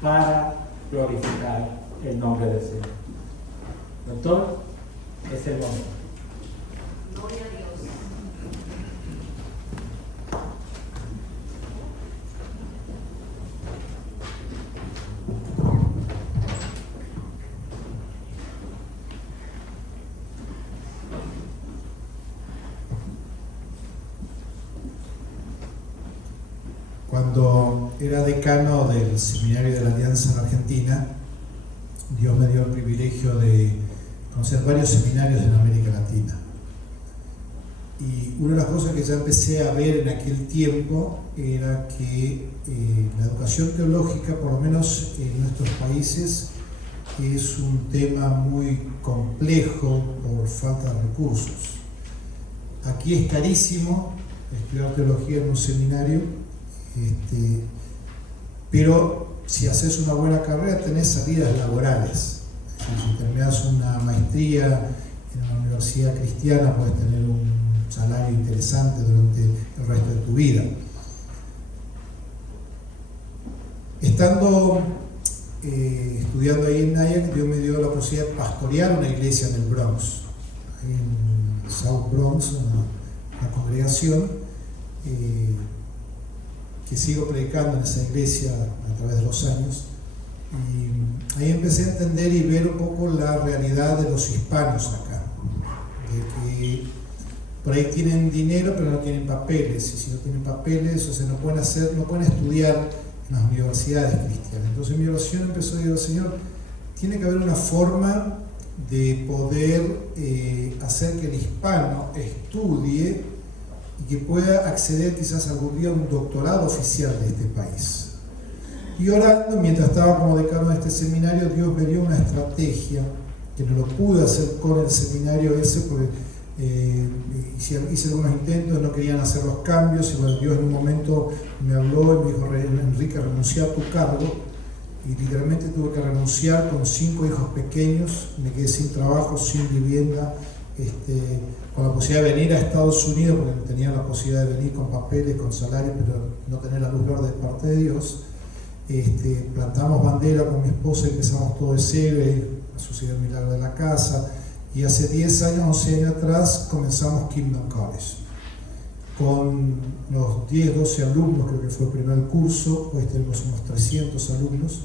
para glorificar el nombre del Señor. Doctor, es el momento. Gloria a Dios. Cuando era decano del Seminario de la Alianza en Argentina, Dios me dio el privilegio de conocer varios seminarios en América Latina. Y una de las cosas que ya empecé a ver en aquel tiempo era que la educación teológica, por lo menos en nuestros países, es un tema muy complejo por falta de recursos. Aquí es carísimo estudiar teología en un seminario, pero si haces una buena carrera tenés salidas laborales. Si terminas una maestría en una universidad cristiana puedes tener un salario interesante durante el resto de tu vida. Estando estudiando ahí en Nyack, Dios me dio la posibilidad de pastorear una iglesia en el Bronx, en South Bronx, una congregación que sigo predicando en esa iglesia a través de los años. Y ahí empecé a entender y ver un poco la realidad de los hispanos acá, de que por ahí tienen dinero pero no tienen papeles, y si no tienen papeles, o sea, no pueden estudiar en las universidades cristianas. Entonces mi oración empezó a decir: Señor, tiene que haber una forma de poder hacer que el hispano estudie y que pueda acceder quizás algún día a un doctorado oficial de este país. Y orando, mientras estaba como decano de este seminario, Dios me dio una estrategia que no lo pude hacer con el seminario ese, porque Hice algunos intentos, no querían hacer los cambios, y bueno, Dios en un momento me habló y me dijo: Enrique, renuncia a tu cargo. Y literalmente tuve que renunciar con 5 hijos pequeños, me quedé sin trabajo, sin vivienda, con la posibilidad de venir a Estados Unidos, porque tenía la posibilidad de venir con papeles, con salario, pero no tener la luz verde de parte de Dios. Plantamos bandera con mi esposa, empezamos todo de cero, sucedió el milagro de la casa, y hace 10 años, 11 años atrás, comenzamos Kingdom College. Con los 10, 12 alumnos, creo que fue el primer curso, hoy tenemos unos 300 alumnos,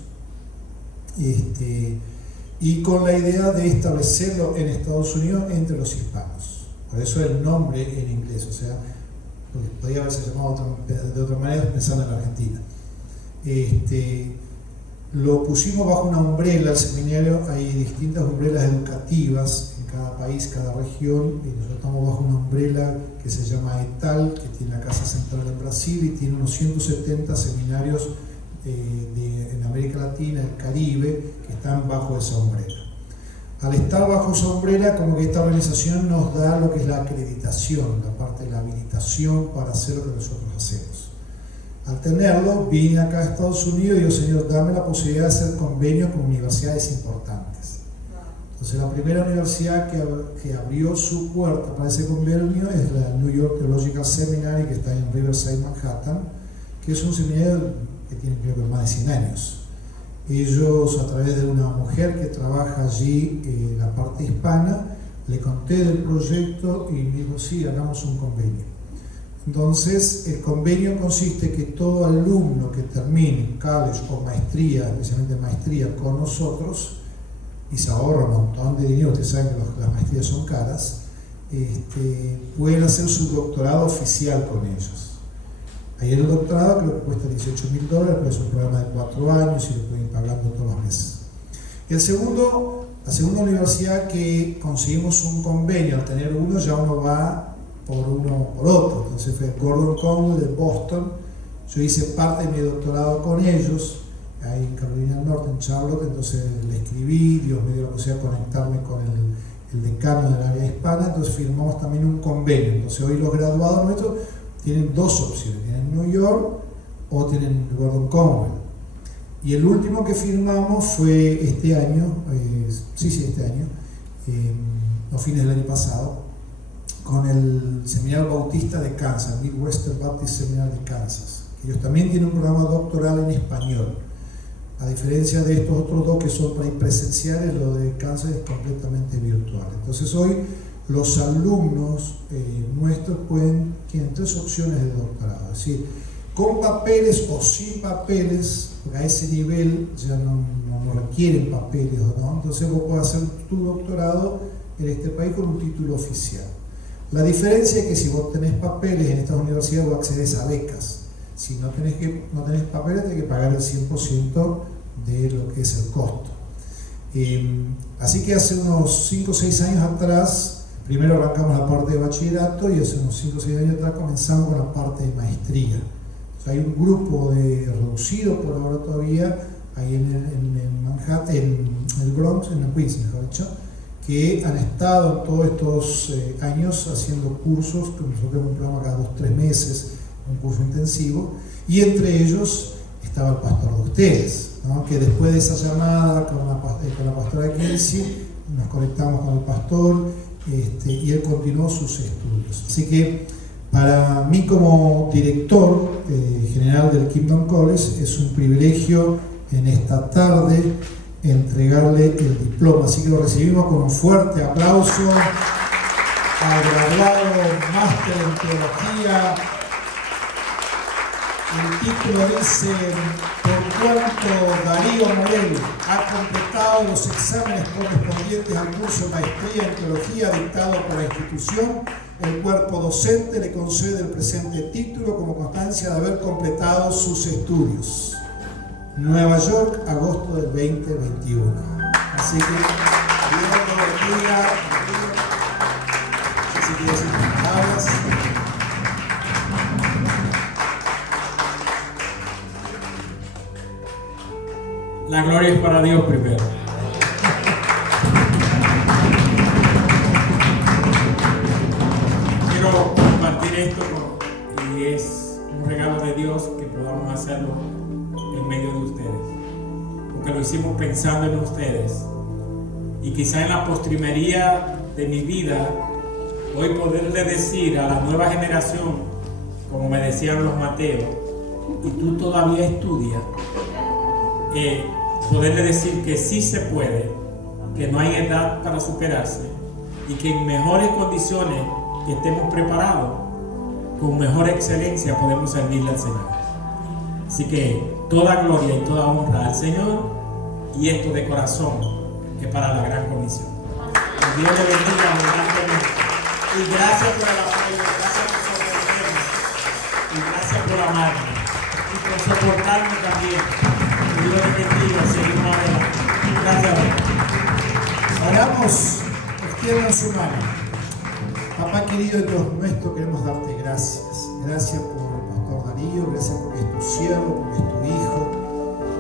y con la idea de establecerlo en Estados Unidos entre los hispanos. Por eso el nombre en inglés, o sea, porque podría haberse llamado de otra manera pensando en la Argentina. Lo pusimos bajo una umbrela, el seminario, hay distintas umbrelas educativas en cada país, cada región, y nosotros estamos bajo una umbrela que se llama ETAL, que tiene la casa central en Brasil y tiene unos 170 seminarios en América Latina, el Caribe, que están bajo esa umbrela. Al estar bajo esa umbrela, como que esta organización nos da lo que es la acreditación, la parte de la habilitación para hacer lo que nosotros hacemos. Al tenerlo, vine acá a Estados Unidos y digo: Señor, dame la posibilidad de hacer convenios con universidades importantes. Entonces, la primera universidad que abrió su puerta para ese convenio es la New York Theological Seminary, que está en Riverside, Manhattan, que es un seminario que tiene, creo que, más de 100 años. Ellos, a través de una mujer que trabaja allí en la parte hispana, le conté del proyecto y me dijo: sí, hagamos un convenio. Entonces, el convenio consiste que todo alumno que termine college o maestría, especialmente maestría, con nosotros, y se ahorra un montón de dinero, ustedes saben que las maestrías son caras, pueden hacer su doctorado oficial con ellos. Ahí el doctorado creo que cuesta $18,000, pero es un programa de 4 años y lo pueden ir pagando todos los meses. La segunda universidad que conseguimos un convenio, al tener uno ya uno va por uno o por otro. Entonces fue Gordon Conwell de Boston. Yo hice parte de mi doctorado con ellos, ahí en Carolina del Norte, en Charlotte. Entonces le escribí, Dios me dio la posibilidad de conectarme con el decano del área hispana, entonces firmamos también un convenio. Entonces hoy los graduados nuestros tienen 2 opciones: tienen New York o tienen Gordon Conwell. Y el último que firmamos fue este año, a fines del año pasado, con el Seminario Bautista de Kansas, Midwestern Baptist Seminary de Kansas. Ellos también tienen un programa doctoral en español. A diferencia de estos otros 2 que son presenciales, lo de Kansas es completamente virtual. Entonces hoy los alumnos nuestros tienen 3 opciones de doctorado, es decir, con papeles o sin papeles, porque a ese nivel ya no requieren papeles, ¿no? Entonces vos podés hacer tu doctorado en este país con un título oficial. La diferencia es que si vos tenés papeles en estas universidades, vos accedes a becas. Si no tenés papeles, tenés que pagar el 100% de lo que es el costo. Así que hace unos 5 o 6 años atrás, primero arrancamos la parte de bachillerato y hace unos 5 o 6 años atrás comenzamos con la parte de maestría. O sea, hay un grupo reducido por ahora todavía, ahí en Manhattan, en el Bronx, en el Queens, mejor dicho, que han estado todos estos años haciendo cursos, que nosotros tenemos un programa cada 2-3 meses, un curso intensivo, y entre ellos estaba el pastor de ustedes, ¿no? Que después de esa llamada con la pastora Kinsey, nos conectamos con el pastor y él continuó sus estudios. Así que para mí como director general del Kingdom College es un privilegio en esta tarde entregarle el diploma. Así que lo recibimos con un fuerte aplauso al graduado máster en teología. El título dice: por cuanto Darío Morel ha completado los exámenes correspondientes al curso de maestría en teología dictado por la institución, el cuerpo docente le concede el presente título como constancia de haber completado sus estudios. Nueva York, agosto del 2021. Así que Dios lo bendiga. No sé si quiere decir palabras. La gloria es para Dios primero. vamos a hacerlo en medio de ustedes, porque lo hicimos pensando en ustedes. Y quizá en la postrimería de mi vida, hoy poderle decir a la nueva generación, como me decían los Mateos, y tú todavía estudias, poderle decir que sí se puede, que no hay edad para superarse y que en mejores condiciones que estemos preparados, con mejor excelencia podemos servirle al Señor. Así que toda gloria y toda honra al Señor, y esto de corazón es para la gran comisión. Que Dios le bendiga abundantemente. Y gracias por el apoyo, gracias por soportarme, y gracias por amarme, y por soportarme también. Que Dios le bendiga, seguimos adelante. Gracias a Dios. Oramos, extiendan su mano. Papá querido Dios nuestro, queremos darte gracias. Gracias por el pastor Darío, gracias porque es tu siervo, porque es tu hijo.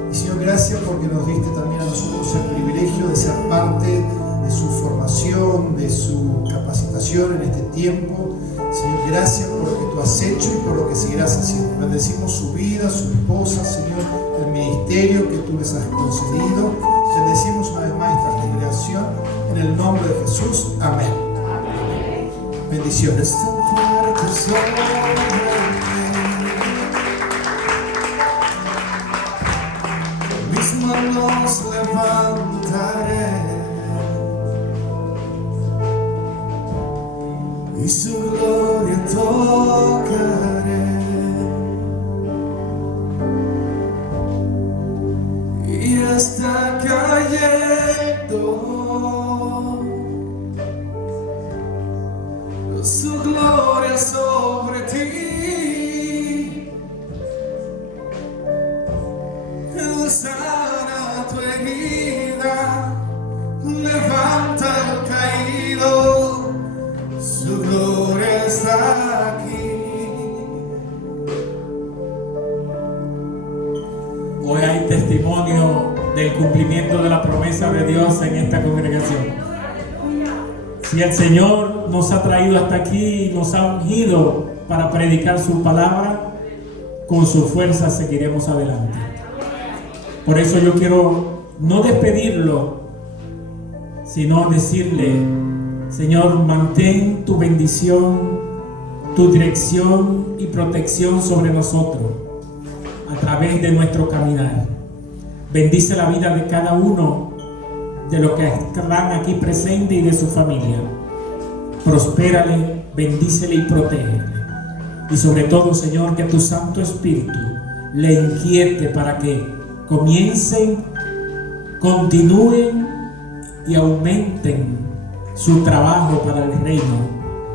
Y Señor, gracias porque nos diste también a nosotros el privilegio de ser parte de su formación, de su capacitación en este tiempo. Señor, gracias por lo que tú has hecho y por lo que seguirás haciendo. Bendecimos su vida, su esposa, Señor, el ministerio que tú les has concedido. Bendecimos una vez más esta congregación en el nombre de Jesús. Amén. Bendiciones. Mis manos levantaré y su gloria tocaré, y está cayendo su gloria sobre ti. Él sana tu herida, levanta el caído, su gloria está aquí. Hoy hay testimonio del cumplimiento de la promesa de Dios en esta congregación. Si el Señor nos ha traído hasta aquí y nos ha ungido para predicar su palabra, con su fuerza seguiremos adelante. Por eso yo quiero no despedirlo, sino decirle: Señor, mantén tu bendición, tu dirección y protección sobre nosotros a través de nuestro caminar. Bendice la vida de cada uno de los que están aquí presentes y de su familia. Prospérale, bendícele y protégele. Y sobre todo, Señor, que tu Santo Espíritu le inquiete para que comiencen, continúen y aumenten su trabajo para el reino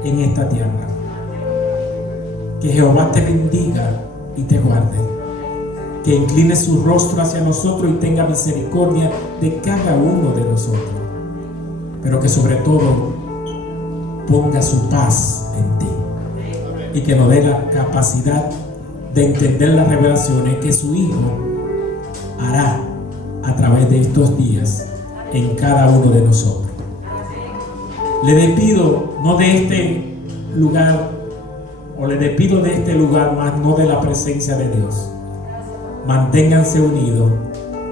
en esta tierra. Que Jehová te bendiga y te guarde. Que incline su rostro hacia nosotros y tenga misericordia de cada uno de nosotros. Pero que sobre todo ponga su paz en ti. Y que nos dé la capacidad de entender las revelaciones que su Hijo hará a través de estos días en cada uno de nosotros. Le despido no de este lugar, o le despido de este lugar, más no de la presencia de Dios. Manténganse unidos,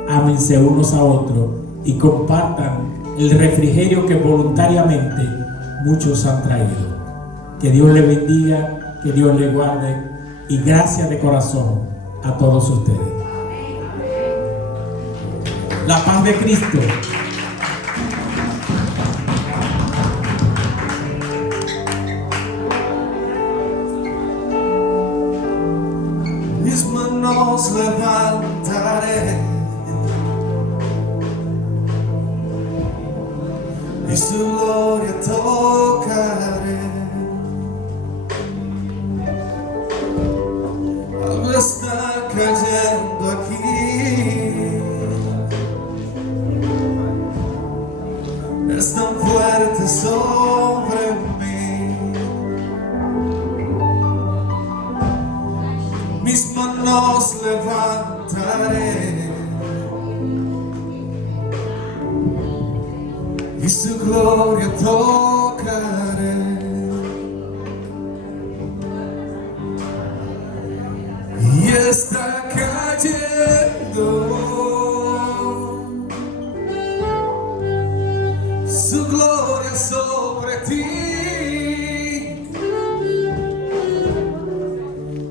ámense unos a otros y compartan el refrigerio que voluntariamente muchos han traído. Que Dios les bendiga, que Dios les guarde, y gracias de corazón a todos ustedes. La paz de Cristo. Mis manos levantaré y su gloria tocaré. Algo está cayendo aquí, es tan fuerte sobre mí. Mis manos levantaré y su gloria tocaré, y está cayendo, su gloria sobre ti.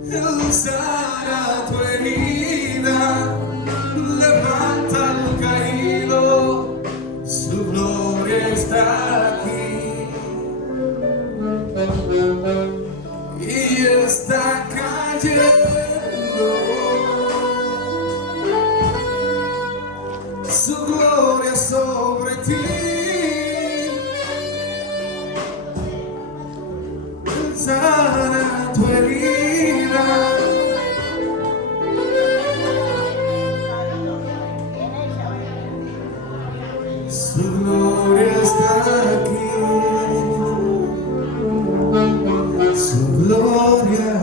Él sana tu herida, levanta al caído, su gloria está aquí. Y está cayendo, su gloria sobre ti. Sana tu herida, su gloria está aquí. Su gloria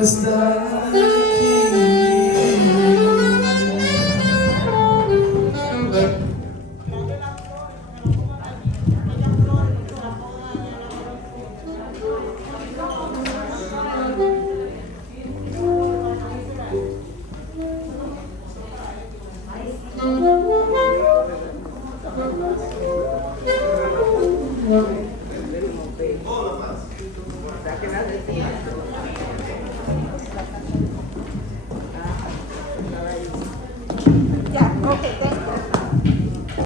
está aquí. Ya, ok,